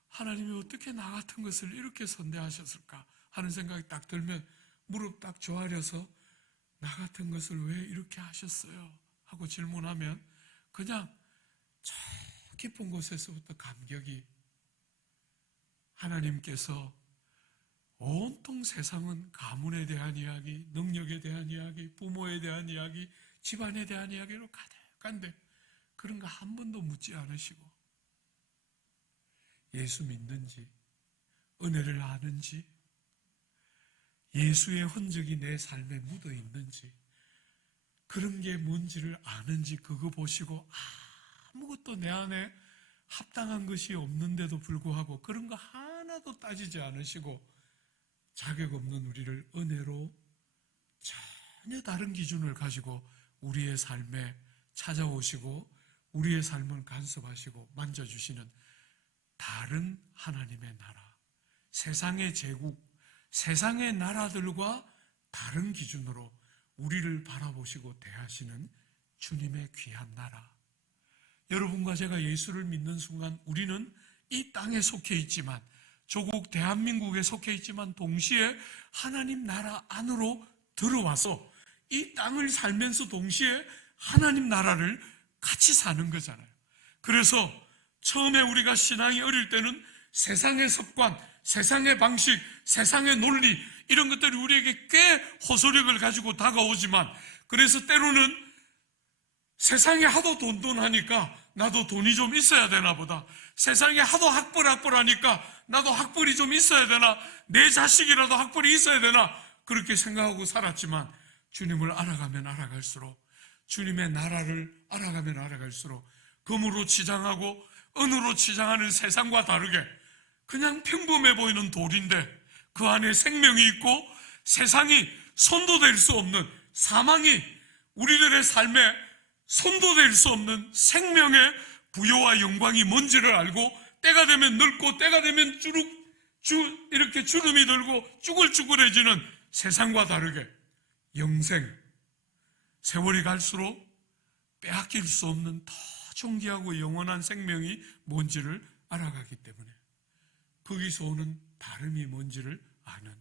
하나님이 어떻게 나 같은 것을 이렇게 선대하셨을까 하는 생각이 딱 들면 무릎 딱 조아려서 나 같은 것을 왜 이렇게 하셨어요? 하고 질문하면 그냥 저 깊은 곳에서부터 감격이 하나님께서 온통 세상은 가문에 대한 이야기, 능력에 대한 이야기, 부모에 대한 이야기, 집안에 대한 이야기로 가득한데 그런 거 한 번도 묻지 않으시고 예수 믿는지, 은혜를 아는지, 예수의 흔적이 내 삶에 묻어 있는지 그런 게 뭔지를 아는지 그거 보시고 아무것도 내 안에 합당한 것이 없는데도 불구하고 그런 거 하나도 따지지 않으시고 자격 없는 우리를 은혜로 전혀 다른 기준을 가지고 우리의 삶에 찾아오시고 우리의 삶을 간섭하시고 만져주시는 다른 하나님의 나라, 세상의 제국, 세상의 나라들과 다른 기준으로 우리를 바라보시고 대하시는 주님의 귀한 나라. 여러분과 제가 예수를 믿는 순간 우리는 이 땅에 속해 있지만 조국 대한민국에 속해 있지만 동시에 하나님 나라 안으로 들어와서 이 땅을 살면서 동시에 하나님 나라를 같이 사는 거잖아요. 그래서 처음에 우리가 신앙이 어릴 때는 세상의 습관, 세상의 방식, 세상의 논리 이런 것들이 우리에게 꽤 호소력을 가지고 다가오지만 그래서 때로는 세상에 하도 돈돈하니까 나도 돈이 좀 있어야 되나 보다. 세상에 하도 학벌하니까 나도 학벌이 좀 있어야 되나. 내 자식이라도 학벌이 있어야 되나. 그렇게 생각하고 살았지만 주님을 알아가면 알아갈수록 주님의 나라를 알아가면 알아갈수록 금으로 치장하고 은으로 치장하는 세상과 다르게 그냥 평범해 보이는 돌인데 그 안에 생명이 있고 세상이 손도댈 수 없는 사망이 우리들의 삶에 손도댈 수 없는 생명의 부여와 영광이 뭔지를 알고 때가 되면 늙고 때가 되면 이렇게 주름이 들고 쭈글쭈글해지는 세상과 다르게 영생, 세월이 갈수록 빼앗길 수 없는 더 존귀하고 영원한 생명이 뭔지를 알아가기 때문에 거기서 오는 다름이 뭔지를 아는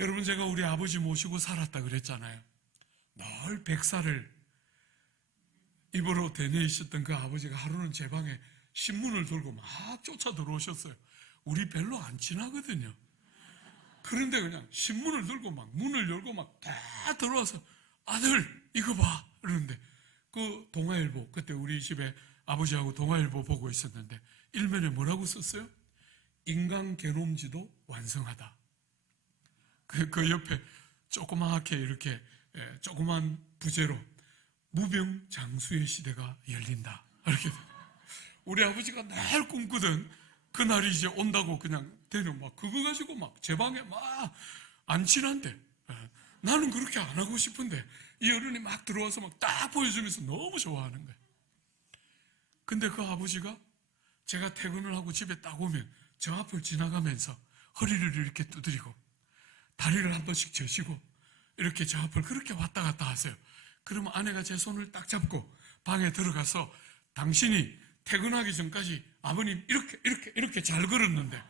여러분 제가 우리 아버지 모시고 살았다 그랬잖아요. 늘 백사를 입으로 대뇌이셨던 그 아버지가 하루는 제 방에 신문을 들고 막 쫓아 들어오셨어요. 우리 별로 안 친하거든요. 그런데 그냥 신문을 들고 막 문을 열고 막 다 들어와서 아들 이거 봐 그러는데 그 동아일보, 그때 우리 집에 아버지하고 동아일보 보고 있었는데 일면에 뭐라고 썼어요? 인간 게놈지도 완성하다. 그 옆에 조그맣게 이렇게 조그만 부제로 무병장수의 시대가 열린다. 이렇게 우리 아버지가 늘 꿈꾸던 그날이 이제 온다고 그냥 되는 막 그거 가지고 막 제 방에 막 안 친한데 나는 그렇게 안 하고 싶은데 이 어른이 막 들어와서 막 딱 보여주면서 너무 좋아하는 거예요. 근데 그 아버지가 제가 퇴근을 하고 집에 딱 오면 저 앞을 지나가면서 허리를 이렇게 두드리고 다리를 한 번씩 저시고 이렇게 저 앞을 그렇게 왔다 갔다 하세요. 그러면 아내가 제 손을 딱 잡고 방에 들어가서 당신이 퇴근하기 전까지 아버님 이렇게 잘 걸었는데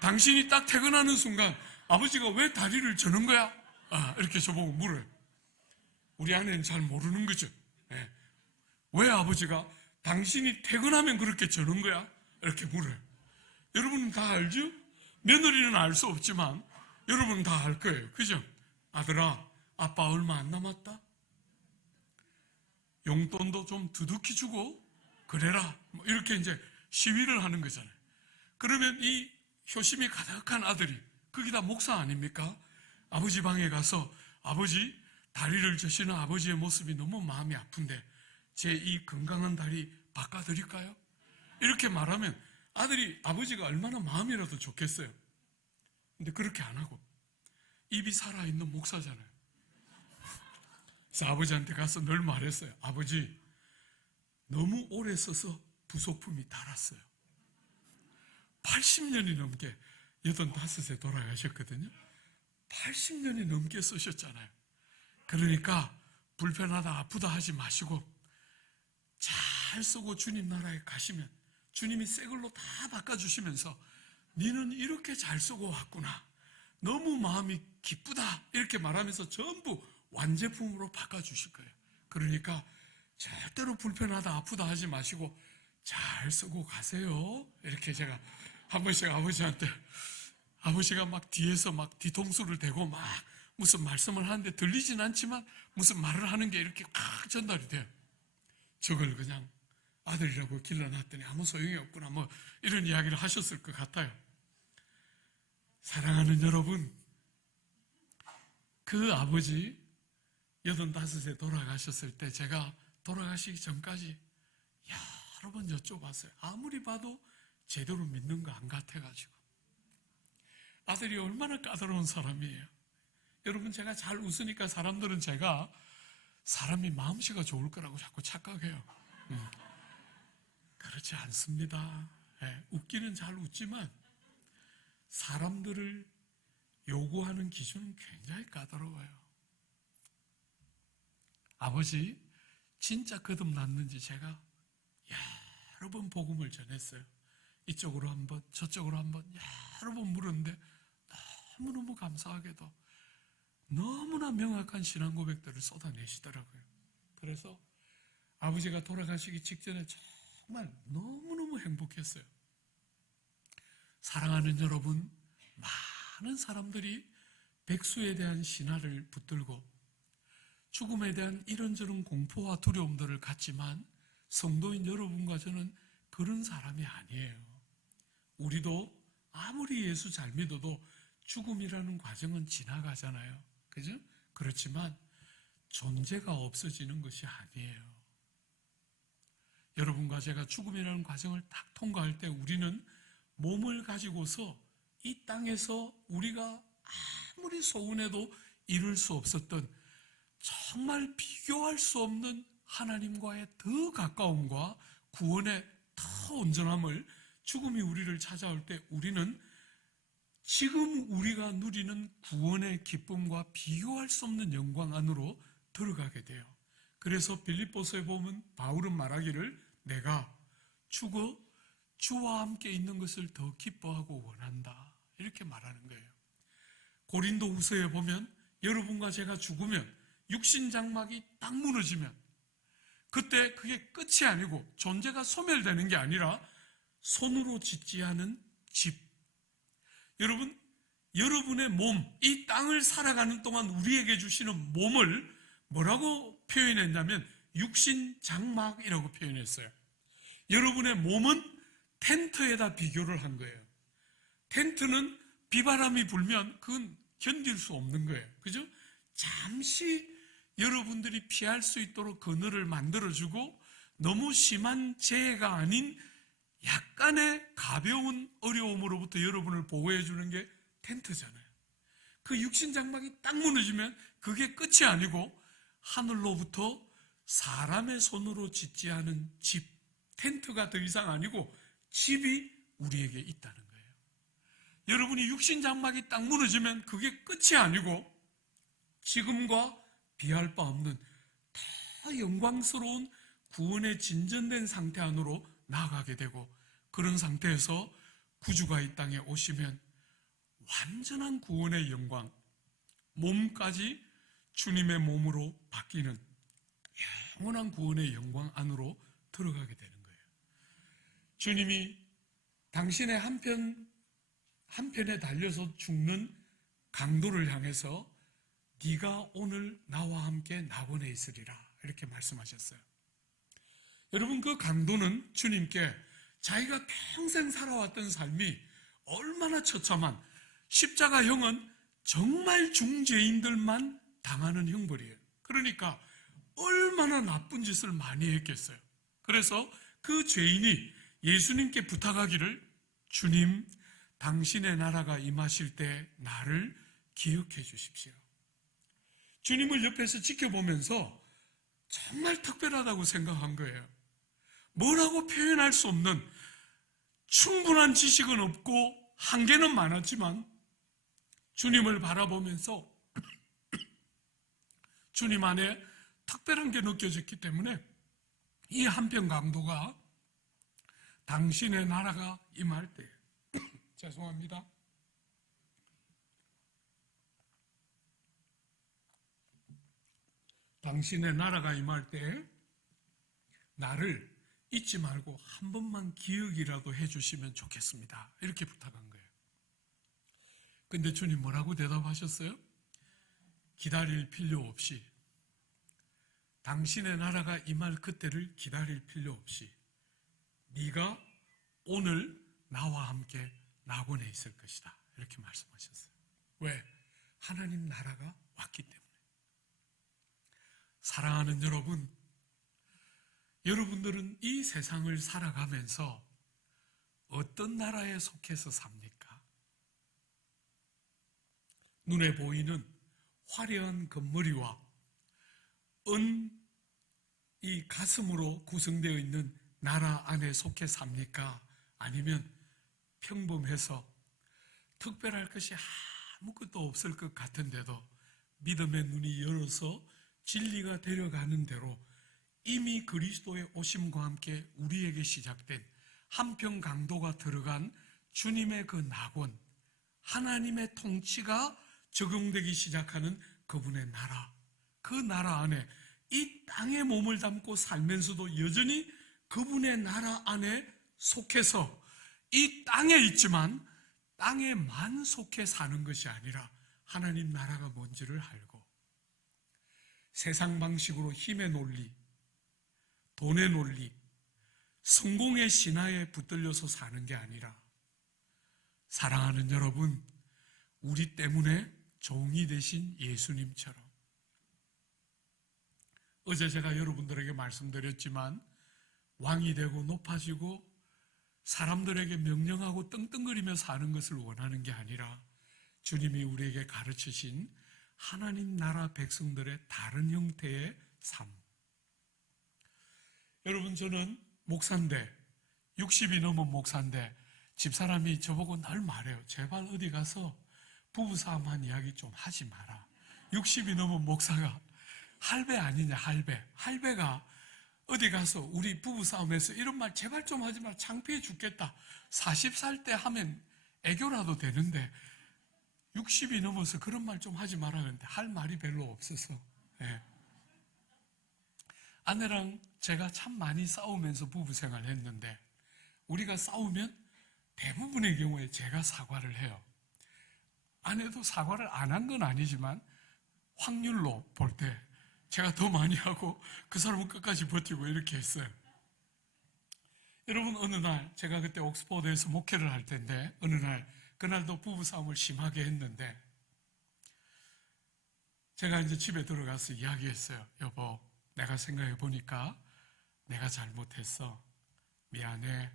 당신이 딱 퇴근하는 순간 아버지가 왜 다리를 저는 거야? 이렇게 저보고 물어요. 우리 아내는 잘 모르는 거죠. 네. 왜 아버지가 당신이 퇴근하면 그렇게 저는 거야? 이렇게 물어요. 여러분은 다 알죠? 며느리는 알 수 없지만 여러분은 다 알 거예요. 그죠? 아들아, 아빠 얼마 안 남았다? 용돈도 좀 두둑히 주고 그래라. 뭐 이렇게 이제 시위를 하는 거잖아요. 그러면 이 효심이 가득한 아들이 거기다 목사 아닙니까? 아버지 방에 가서 아버지 다리를 저시는 아버지의 모습이 너무 마음이 아픈데 제 이 건강한 다리 바꿔드릴까요? 이렇게 말하면 아들이 아버지가 얼마나 마음이라도 좋겠어요. 근데 그렇게 안 하고 입이 살아있는 목사잖아요. 그래서 아버지한테 가서 늘 말했어요. 아버지 너무 오래 써서 부속품이 닳았어요. 80년이 넘게 85세 돌아가셨거든요. 80년이 넘게 쓰셨잖아요. 그러니까 불편하다 아프다 하지 마시고 잘 쓰고 주님 나라에 가시면 주님이 새 걸로 다 바꿔주시면서 니는 이렇게 잘 쓰고 왔구나. 너무 마음이 기쁘다. 이렇게 말하면서 전부 완제품으로 바꿔주실 거예요. 그러니까 절대로 불편하다 아프다 하지 마시고 잘 쓰고 가세요. 이렇게 제가 한 번씩 아버지한테 아버지가 막 뒤에서 막 뒤통수를 대고 막 무슨 말씀을 하는데 들리진 않지만 무슨 말을 하는 게 이렇게 칵 전달이 돼요. 저걸 그냥 아들이라고 길러놨더니 아무 소용이 없구나 뭐 이런 이야기를 하셨을 것 같아요. 사랑하는 여러분, 그 아버지 85세 돌아가셨을 때 제가 돌아가시기 전까지 여러 번 여쭤봤어요. 아무리 봐도 제대로 믿는 거 안 같아가지고. 아들이 얼마나 까다로운 사람이에요. 여러분 제가 잘 웃으니까 사람들은 제가 사람이 마음씨가 좋을 거라고 자꾸 착각해요. 그렇지 않습니다. 웃기는 잘 웃지만 사람들을 요구하는 기준은 굉장히 까다로워요. 아버지 진짜 거듭났는지 제가 여러 번 복음을 전했어요. 이쪽으로 한번 저쪽으로 한번 여러 번 물었는데 너무너무 감사하게도 너무나 명확한 신앙 고백들을 쏟아내시더라고요. 그래서 아버지가 돌아가시기 직전에 정말 너무너무 행복했어요. 사랑하는 여러분, 많은 사람들이 백수에 대한 신화를 붙들고 죽음에 대한 이런저런 공포와 두려움들을 갖지만 성도인 여러분과 저는 그런 사람이 아니에요. 우리도 아무리 예수 잘 믿어도 죽음이라는 과정은 지나가잖아요. 그죠? 그렇지만 존재가 없어지는 것이 아니에요. 여러분과 제가 죽음이라는 과정을 딱 통과할 때 우리는 몸을 가지고서 이 땅에서 우리가 아무리 소원해도 이룰 수 없었던 정말 비교할 수 없는 하나님과의 더 가까움과 구원의 더 온전함을 죽음이 우리를 찾아올 때 우리는 지금 우리가 누리는 구원의 기쁨과 비교할 수 없는 영광 안으로 들어가게 돼요. 그래서 빌립보서에 보면 바울은 말하기를 내가 죽어 주와 함께 있는 것을 더 기뻐하고 원한다. 이렇게 말하는 거예요. 고린도 후서에 보면 여러분과 제가 죽으면 육신 장막이 딱 무너지면 그때 그게 끝이 아니고 존재가 소멸되는 게 아니라 손으로 짓지 않은 집. 여러분, 여러분의 몸, 이 땅을 살아가는 동안 우리에게 주시는 몸을 뭐라고 표현했냐면 육신장막이라고 표현했어요. 여러분의 몸은 텐트에다 비교를 한 거예요. 텐트는 비바람이 불면 그건 견딜 수 없는 거예요. 그죠? 잠시 여러분들이 피할 수 있도록 그늘을 만들어주고 너무 심한 재해가 아닌 약간의 가벼운 어려움으로부터 여러분을 보호해주는 게 텐트잖아요. 그 육신장막이 딱 무너지면 그게 끝이 아니고 하늘로부터 사람의 손으로 짓지 않은 집, 텐트가 더 이상 아니고 집이 우리에게 있다는 거예요. 여러분이 육신장막이 딱 무너지면 그게 끝이 아니고 지금과 비할 바 없는 더 영광스러운 구원의 진전된 상태 안으로 나아가게 되고, 그런 상태에서 구주가 이 땅에 오시면 완전한 구원의 영광, 몸까지 주님의 몸으로 바뀌는 영원한 구원의 영광 안으로 들어가게 되는 거예요. 주님이 당신의 한편에 달려서 죽는 강도를 향해서 네가 오늘 나와 함께 낙원에 있으리라 이렇게 말씀하셨어요. 여러분, 그 강도는 주님께 자기가 평생 살아왔던 삶이 얼마나 처참한, 십자가형은 정말 중죄인들만 당하는 형벌이에요. 그러니까 얼마나 나쁜 짓을 많이 했겠어요. 그래서 그 죄인이 예수님께 부탁하기를, 주님, 당신의 나라가 임하실 때 나를 기억해 주십시오. 주님을 옆에서 지켜보면서 정말 특별하다고 생각한 거예요. 뭐라고 표현할 수 없는, 충분한 지식은 없고 한계는 많았지만 주님을 바라보면서 주님 안에 특별한 게 느껴졌기 때문에 이 한편 강도가 당신의 나라가 임할 때 죄송합니다. 당신의 나라가 임할 때 나를 잊지 말고 한 번만 기억이라도 해주시면 좋겠습니다. 이렇게 부탁한 거예요. 근데 주님 뭐라고 대답하셨어요? 기다릴 필요 없이, 당신의 나라가 임할 그때를 기다릴 필요 없이 네가 오늘 나와 함께 낙원에 있을 것이다. 이렇게 말씀하셨어요. 왜? 하나님 나라가 왔기 때문에. 사랑하는 여러분, 여러분들은 이 세상을 살아가면서 어떤 나라에 속해서 삽니까? 눈에 보이는 화려한 건물이와 이 가슴으로 구성되어 있는 나라 안에 속해 삽니까? 아니면 평범해서 특별할 것이 아무것도 없을 것 같은데도 믿음의 눈이 열어서 진리가 데려가는 대로 이미 그리스도의 오심과 함께 우리에게 시작된 한편 강도가 들어간 주님의 그 낙원, 하나님의 통치가 적용되기 시작하는 그분의 나라, 그 나라 안에 이 땅에 몸을 담고 살면서도 여전히 그분의 나라 안에 속해서 이 땅에 있지만 땅에만 속해 사는 것이 아니라 하나님 나라가 뭔지를 알고 세상 방식으로 힘의 논리, 돈의 논리, 성공의 신화에 붙들려서 사는 게 아니라, 사랑하는 여러분, 우리 때문에 종이 되신 예수님처럼, 어제 제가 여러분들에게 말씀드렸지만 왕이 되고 높아지고 사람들에게 명령하고 떵떵거리며 사는 것을 원하는 게 아니라 주님이 우리에게 가르치신 하나님 나라 백성들의 다른 형태의 삶. 여러분, 저는 목사인데 60이 넘은 목사인데 집사람이 저보고 늘 말해요. 제발 어디 가서 부부싸움한 이야기 좀 하지 마라. 60이 넘은 목사가 할배 아니냐, 할배. 할배가 어디 가서 우리 부부싸움에서 이런 말 제발 좀 하지 마. 창피해 죽겠다. 40살 때 하면 애교라도 되는데 60이 넘어서 그런 말 좀 하지 말라는데 할 말이 별로 없어서. 네. 아내랑 제가 참 많이 싸우면서 부부 생활을 했는데, 우리가 싸우면 대부분의 경우에 제가 사과를 해요. 아내도 사과를 안 한 건 아니지만 확률로 볼 때 제가 더 많이 하고 그 사람은 끝까지 버티고 이렇게 했어요. 여러분, 어느 날 제가 그때 옥스퍼드에서 목회를 할 텐데, 어느 날 그날도 부부싸움을 심하게 했는데, 제가 이제 집에 들어가서 이야기했어요. 여보, 내가 생각해 보니까 내가 잘못했어. 미안해.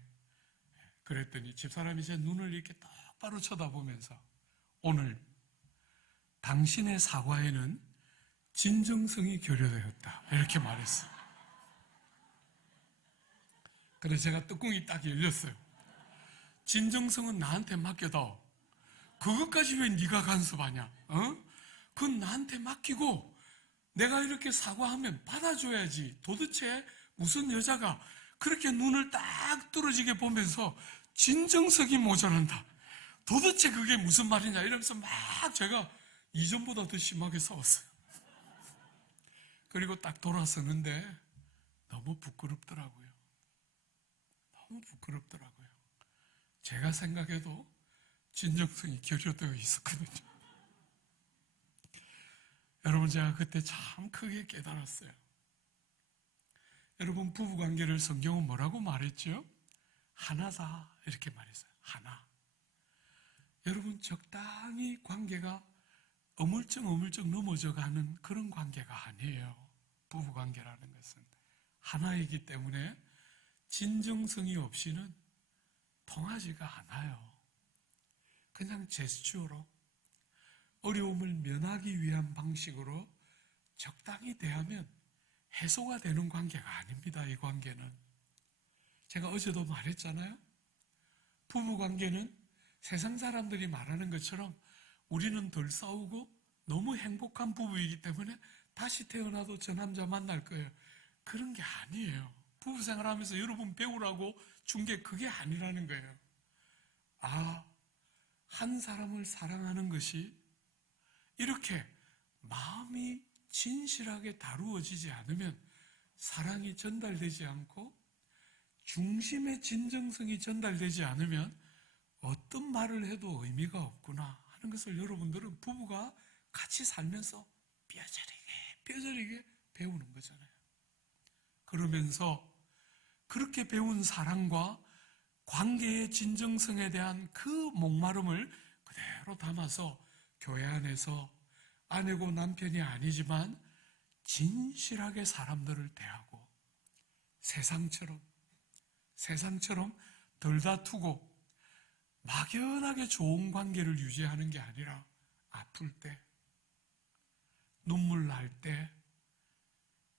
그랬더니 집사람이 제 눈을 이렇게 똑바로 쳐다보면서, 오늘 당신의 사과에는 진정성이 결여되었다, 이렇게 말했어요. 그래서 제가 뚜껑이 딱 열렸어요. 진정성은 나한테 맡겨둬. 그것까지 왜 네가 간섭하냐? 그건 나한테 맡기고 내가 이렇게 사과하면 받아줘야지. 도대체 무슨 여자가 그렇게 눈을 딱 뚫어지게 보면서 진정성이 모자란다. 도대체 그게 무슨 말이냐 이러면서 막 제가 이전보다 더 심하게 싸웠어요. 그리고 딱 돌아서는데 너무 부끄럽더라고요. 너무 부끄럽더라고요. 제가 생각해도 진정성이 결여되어 있었거든요. 여러분, 제가 그때 참 크게 깨달았어요. 여러분, 부부관계를 성경은 뭐라고 말했죠? 하나다, 이렇게 말했어요. 하나. 여러분, 적당히 관계가 어물쩍 넘어져가는 그런 관계가 아니에요. 부부관계라는 것은 하나이기 때문에 진정성이 없이는 통하지가 않아요. 그냥 제스처로 어려움을 면하기 위한 방식으로 적당히 대하면 해소가 되는 관계가 아닙니다. 이 관계는. 제가 어제도 말했잖아요. 부부관계는 세상 사람들이 말하는 것처럼 우리는 덜 싸우고 너무 행복한 부부이기 때문에 다시 태어나도 저 남자 만날 거예요. 그런 게 아니에요. 부부 생활하면서 여러분 배우라고 준 게 그게 아니라는 거예요. 한 사람을 사랑하는 것이 이렇게 마음이 진실하게 다루어지지 않으면 사랑이 전달되지 않고 중심의 진정성이 전달되지 않으면 어떤 말을 해도 의미가 없구나 하는 것을 여러분들은 부부가 같이 살면서 뼈저리게 배우는 거잖아요. 그러면서 그렇게 배운 사랑과 관계의 진정성에 대한 그 목마름을 그대로 담아서 교회 안에서 아내고 남편이 아니지만 진실하게 사람들을 대하고 세상처럼 덜 다투고 막연하게 좋은 관계를 유지하는 게 아니라 아플 때, 눈물 날 때,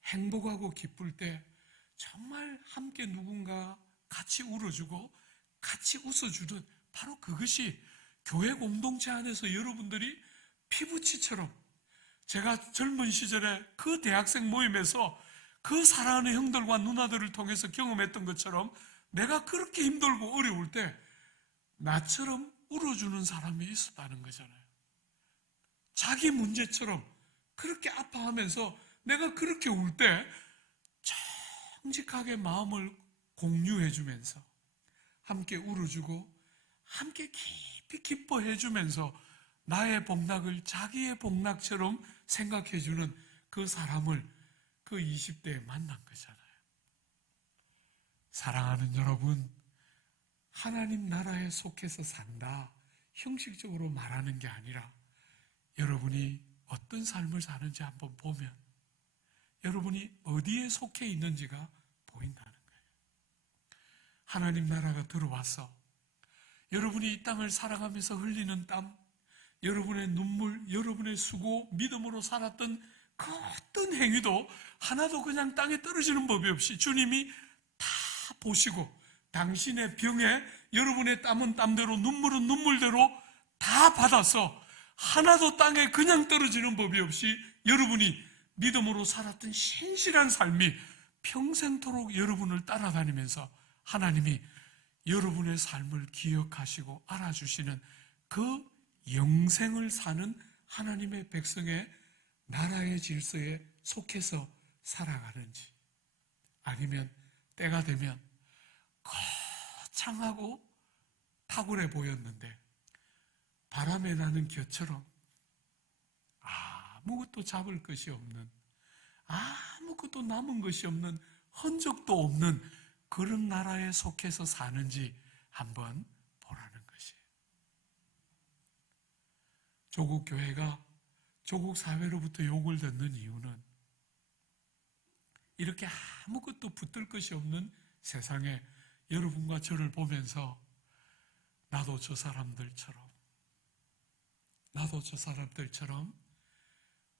행복하고 기쁠 때 정말 함께 누군가 같이 울어주고 같이 웃어주는 바로 그것이 교회 공동체 안에서 여러분들이 피부치처럼, 제가 젊은 시절에 그 대학생 모임에서 그 사랑하는 형들과 누나들을 통해서 경험했던 것처럼 내가 그렇게 힘들고 어려울 때 나처럼 울어주는 사람이 있었다는 거잖아요. 자기 문제처럼 그렇게 아파하면서 내가 그렇게 울 때 정직하게 마음을 공유해주면서 함께 울어주고 함께 깊이 기뻐해주면서 나의 복락을 자기의 복락처럼 생각해주는 그 사람을 그 20대에 만난 거잖아요. 사랑하는 여러분, 하나님 나라에 속해서 산다, 형식적으로 말하는 게 아니라 여러분이 어떤 삶을 사는지 한번 보면 여러분이 어디에 속해 있는지가 보인다는 거예요. 하나님 나라가 들어와서 여러분이 이 땅을 살아가면서 흘리는 땀, 여러분의 눈물, 여러분의 수고, 믿음으로 살았던 그 어떤 행위도 하나도 그냥 땅에 떨어지는 법이 없이 주님이 다 보시고 당신의 병에 여러분의 땀은 땀대로 눈물은 눈물대로 다 받아서 하나도 땅에 그냥 떨어지는 법이 없이 여러분이 믿음으로 살았던 신실한 삶이 평생토록 여러분을 따라다니면서 하나님이 여러분의 삶을 기억하시고 알아주시는 그 영생을 사는 하나님의 백성의 나라의 질서에 속해서 살아가는지, 아니면 때가 되면 거창하고 탁월해 보였는데 바람에 나는 겨처럼 아무것도 잡을 것이 없는, 아무것도 남은 것이 없는, 흔적도 없는 그런 나라에 속해서 사는지 한번 보라는 것이에요. 조국 교회가 조국 사회로부터 욕을 듣는 이유는 이렇게 아무것도 붙들 것이 없는 세상에 여러분과 저를 보면서 나도 저 사람들처럼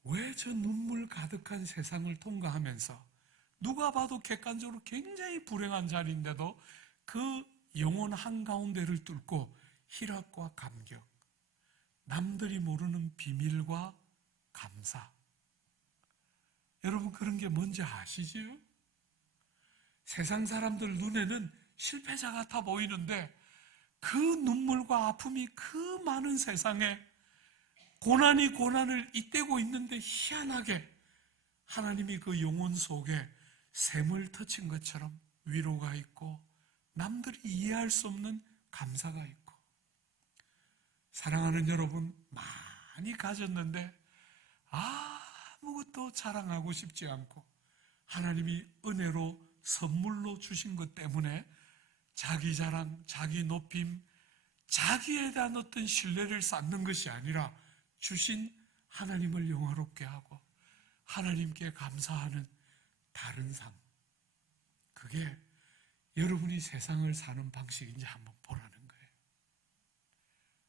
왜 저 눈물 가득한 세상을 통과하면서 누가 봐도 객관적으로 굉장히 불행한 자리인데도 그 영혼 한가운데를 뚫고 희락과 감격, 남들이 모르는 비밀과 감사. 여러분 그런 게 뭔지 아시지요? 세상 사람들 눈에는 실패자 같아 보이는데 그 눈물과 아픔이 그 많은 세상에 고난이 고난을 잇대고 있는데 희한하게 하나님이 그 영혼 속에 샘을 터친 것처럼 위로가 있고 남들이 이해할 수 없는 감사가 있고, 사랑하는 여러분 많이 가졌는데 아무것도 자랑하고 싶지 않고 하나님이 은혜로 선물로 주신 것 때문에 자기 자랑, 자기 높임, 자기에 대한 어떤 신뢰를 쌓는 것이 아니라 주신 하나님을 영화롭게 하고 하나님께 감사하는 다른 삶, 그게 여러분이 세상을 사는 방식인지 한번 보라는 거예요.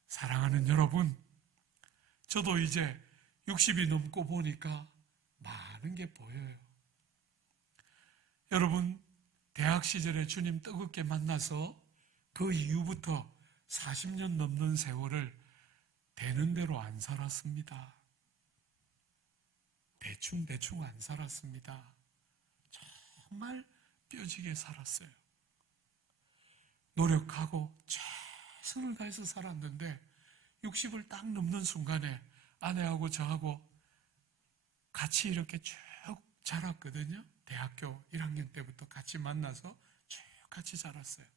사랑하는 여러분, 저도 이제 60이 넘고 보니까 많은 게 보여요. 여러분, 대학 시절에 주님 뜨겁게 만나서 그 이후부터 40년 넘는 세월을 되는 대로 안 살았습니다. 대충 안 살았습니다. 정말 뼈지게 살았어요. 노력하고 최선을 다해서 살았는데 60을 딱 넘는 순간에 아내하고 저하고 같이 이렇게 쭉 자랐거든요. 대학교 1학년 때부터 같이 만나서 쭉 같이 자랐어요.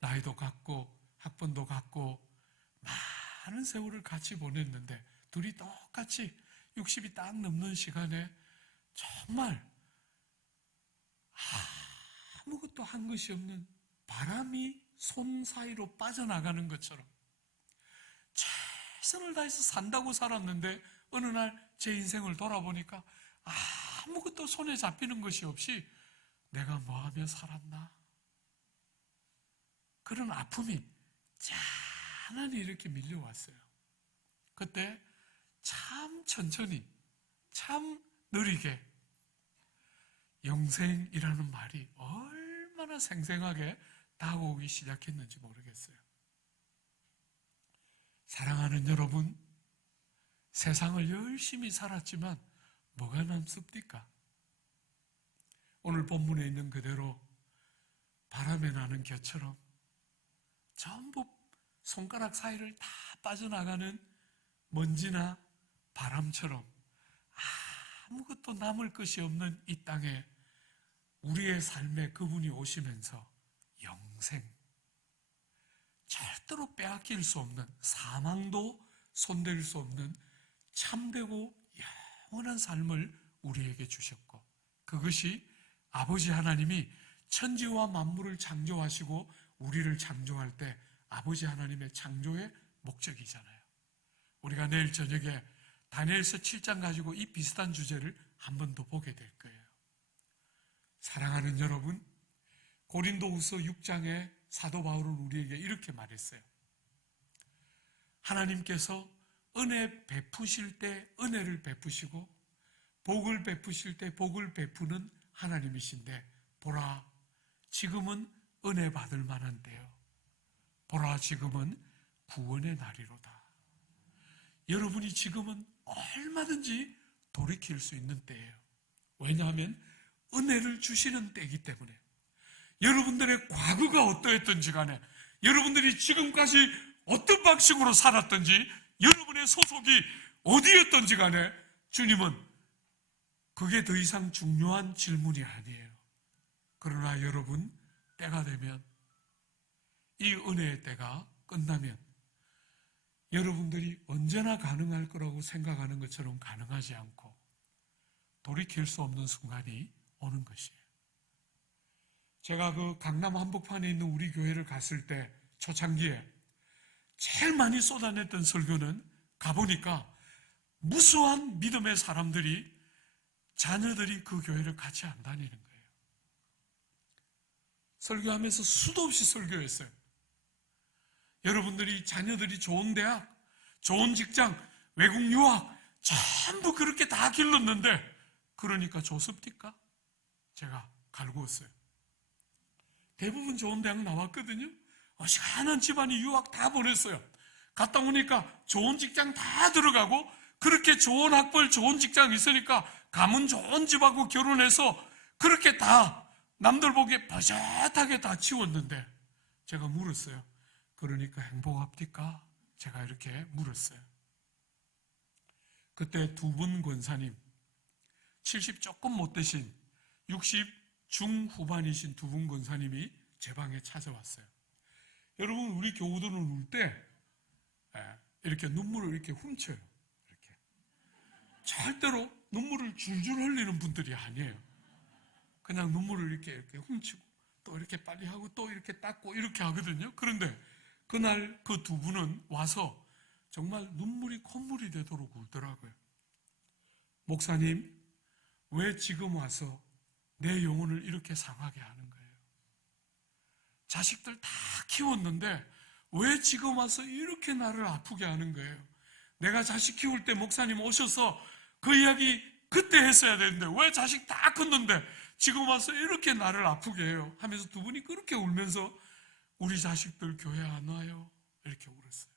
나이도 같고 학번도 같고 많은 세월을 같이 보냈는데 둘이 똑같이 60이 딱 넘는 시간에 정말 아무것도 한 것이 없는 바람이 손 사이로 빠져나가는 것처럼 최선을 다해서 산다고 살았는데 어느 날 제 인생을 돌아보니까 아무것도 손에 잡히는 것이 없이 내가 뭐하며 살았나? 그런 아픔이 짠하니 이렇게 밀려왔어요. 그때 참 천천히, 참 느리게 영생이라는 말이 얼마나 생생하게 다가오기 시작했는지 모르겠어요. 사랑하는 여러분, 세상을 열심히 살았지만 뭐가 남습니까? 오늘 본문에 있는 그대로 바람에 나는 겨처럼 전부 손가락 사이를 다 빠져나가는 먼지나 바람처럼 아무것도 남을 것이 없는 이 땅에 우리의 삶에 그분이 오시면서 영생, 절대로 빼앗길 수 없는, 사망도 손댈 수 없는 참되고 영원한 삶을 우리에게 주셨고, 그것이 아버지 하나님이 천지와 만물을 창조하시고 우리를 창조할 때 아버지 하나님의 창조의 목적이잖아요. 우리가 내일 저녁에 다니엘서 7장 가지고 이 비슷한 주제를 한 번 더 보게 될 거예요. 사랑하는 여러분, 고린도후서 6장에 사도 바울은 우리에게 이렇게 말했어요. 하나님께서 은혜 베푸실 때 은혜를 베푸시고 복을 베푸실 때 복을 베푸는 하나님이신데, 보라 지금은 은혜 받을 만한 때요, 보라 지금은 구원의 날이로다. 여러분이 지금은 얼마든지 돌이킬 수 있는 때예요. 왜냐하면 은혜를 주시는 때이기 때문에. 여러분들의 과거가 어떠했든지 간에, 여러분들이 지금까지 어떤 방식으로 살았든지, 여러분의 소속이 어디였든지 간에 주님은 그게 더 이상 중요한 질문이 아니에요. 그러나 여러분, 때가 되면, 이 은혜의 때가 끝나면 여러분들이 언제나 가능할 거라고 생각하는 것처럼 가능하지 않고 돌이킬 수 없는 순간이 오는 것이에요. 제가 그 강남 한복판에 있는 우리 교회를 갔을 때 초창기에 제일 많이 쏟아냈던 설교는 가보니까 무수한 믿음의 사람들이, 자녀들이 그 교회를 같이 안 다니는 거예요. 설교하면서 수도 없이 설교했어요. 여러분들이 자녀들이 좋은 대학, 좋은 직장, 외국 유학 전부 그렇게 다 길렀는데 그러니까 좋습니까? 제가 갈구었어요. 대부분 좋은 대학 나왔거든요. 어지간한 집안이 유학 다 보냈어요. 갔다 오니까 좋은 직장 다 들어가고 그렇게 좋은 학벌, 좋은 직장 있으니까 가문 좋은 집하고 결혼해서 그렇게 다 남들 보기에 버젓하게 다 치웠는데 제가 물었어요. 그러니까 행복합니까? 제가 이렇게 물었어요. 그때 두 분 권사님, 70 조금 못 되신 60 중후반이신 두 분 권사님이 제 방에 찾아왔어요. 여러분, 우리 교우들은 울 때 이렇게 눈물을 이렇게 훔쳐요. 이렇게. 절대로 눈물을 줄줄 흘리는 분들이 아니에요. 그냥 눈물을 이렇게 훔치고 또 이렇게 빨리 하고 또 이렇게 닦고 이렇게 하거든요. 그런데 그날 그 두 분은 와서 정말 눈물이 콧물이 되도록 울더라고요. 목사님, 왜 지금 와서 내 영혼을 이렇게 상하게 하는 거예요? 자식들 다 키웠는데 왜 지금 와서 이렇게 나를 아프게 하는 거예요? 내가 자식 키울 때 목사님 오셔서 그 이야기 그때 했어야 되는데 왜 자식 다 컸는데 지금 와서 이렇게 나를 아프게 해요? 하면서 두 분이 그렇게 울면서 우리 자식들 교회 안 와요? 이렇게 울었어요.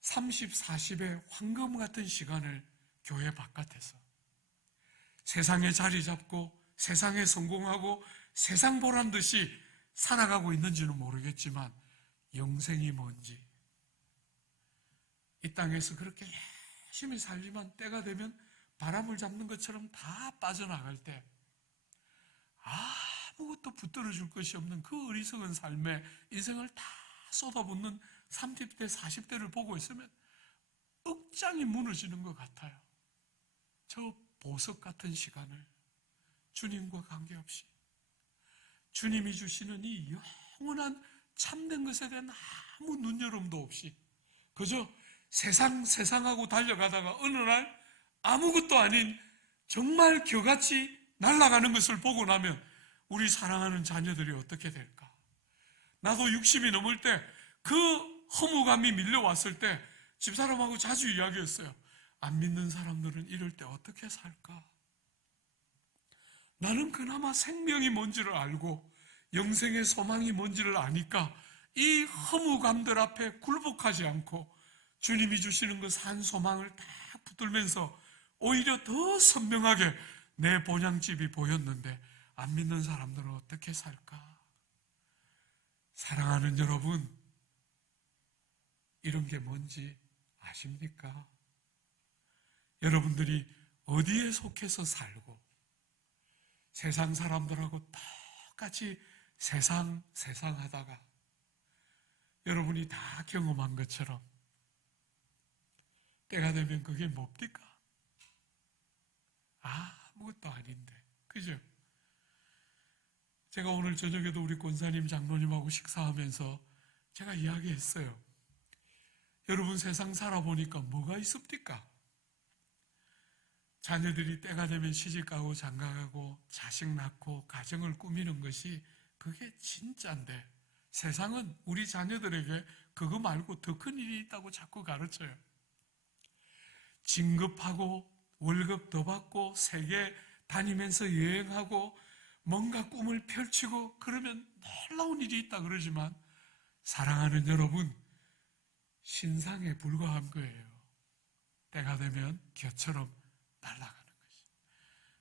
30, 40의 황금 같은 시간을 교회 바깥에서 세상에 자리 잡고 세상에 성공하고 세상 보란 듯이 살아가고 있는지는 모르겠지만 영생이 뭔지, 이 땅에서 그렇게 열심히 살지만 때가 되면 바람을 잡는 것처럼 다 빠져나갈 때 아무것도 붙들어줄 것이 없는 그 어리석은 삶에 인생을 다 쏟아붓는 30대, 40대를 보고 있으면 억장이 무너지는 것 같아요. 저 보석 같은 시간을 주님과 관계없이 주님이 주시는 이 영원한 참된 것에 대한 아무 눈여름도 없이 그저 세상하고 달려가다가 어느 날 아무것도 아닌 정말 겨같이 날아가는 것을 보고 나면 우리 사랑하는 자녀들이 어떻게 될까? 나도 60이 넘을 때 그 허무감이 밀려왔을 때 집사람하고 자주 이야기했어요. 안 믿는 사람들은 이럴 때 어떻게 살까? 나는 그나마 생명이 뭔지를 알고 영생의 소망이 뭔지를 아니까 이 허무감들 앞에 굴복하지 않고 주님이 주시는 그 산 소망을 다 붙들면서 오히려 더 선명하게 내 본향집이 보였는데 안 믿는 사람들은 어떻게 살까? 사랑하는 여러분, 이런 게 뭔지 아십니까? 여러분들이 어디에 속해서 살고 세상 사람들하고 똑같이 세상 하다가 여러분이 다 경험한 것처럼 때가 되면 그게 뭡니까? 아무것도 아닌데, 그죠? 제가 오늘 저녁에도 우리 권사님, 장로님하고 식사하면서 제가 이야기했어요. 여러분 세상 살아보니까 뭐가 있습니까? 자녀들이 때가 되면 시집가고 장가가고 자식 낳고 가정을 꾸미는 것이 그게 진짜인데 세상은 우리 자녀들에게 그거 말고 더 큰 일이 있다고 자꾸 가르쳐요. 진급하고 월급 더 받고 세계 다니면서 여행하고 뭔가 꿈을 펼치고 그러면 놀라운 일이 있다 그러지만 사랑하는 여러분, 신상에 불과한 거예요. 때가 되면 겨처럼 날아가는 것이.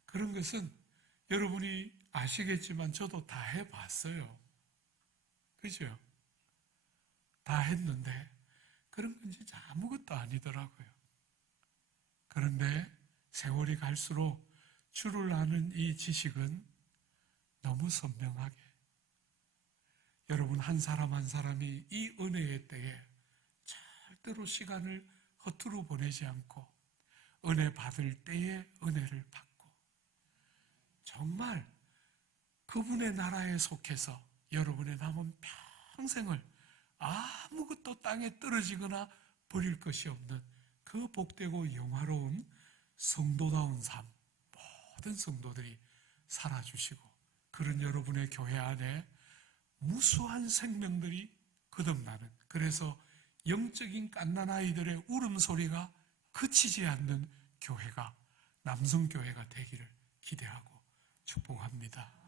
그런 것은 여러분이 아시겠지만 저도 다 해봤어요. 그죠? 다 했는데 그런 건 진짜 아무것도 아니더라고요. 그런데 세월이 갈수록 주를 아는 이 지식은 너무 선명하게 여러분 한 사람 한 사람이 이 은혜의 때에 절대로 시간을 허투루 보내지 않고 은혜 받을 때에 은혜를 받고 정말 그분의 나라에 속해서 여러분의 남은 평생을 아무것도 땅에 떨어지거나 버릴 것이 없는 그 복되고 영화로운 성도다운 삶 모든 성도들이 살아주시고 그런 여러분의 교회 안에 무수한 생명들이 거듭나는 그래서 영적인 갓난아이들의 울음소리가 그치지 않는 교회가 남성교회가 되기를 기대하고 축복합니다.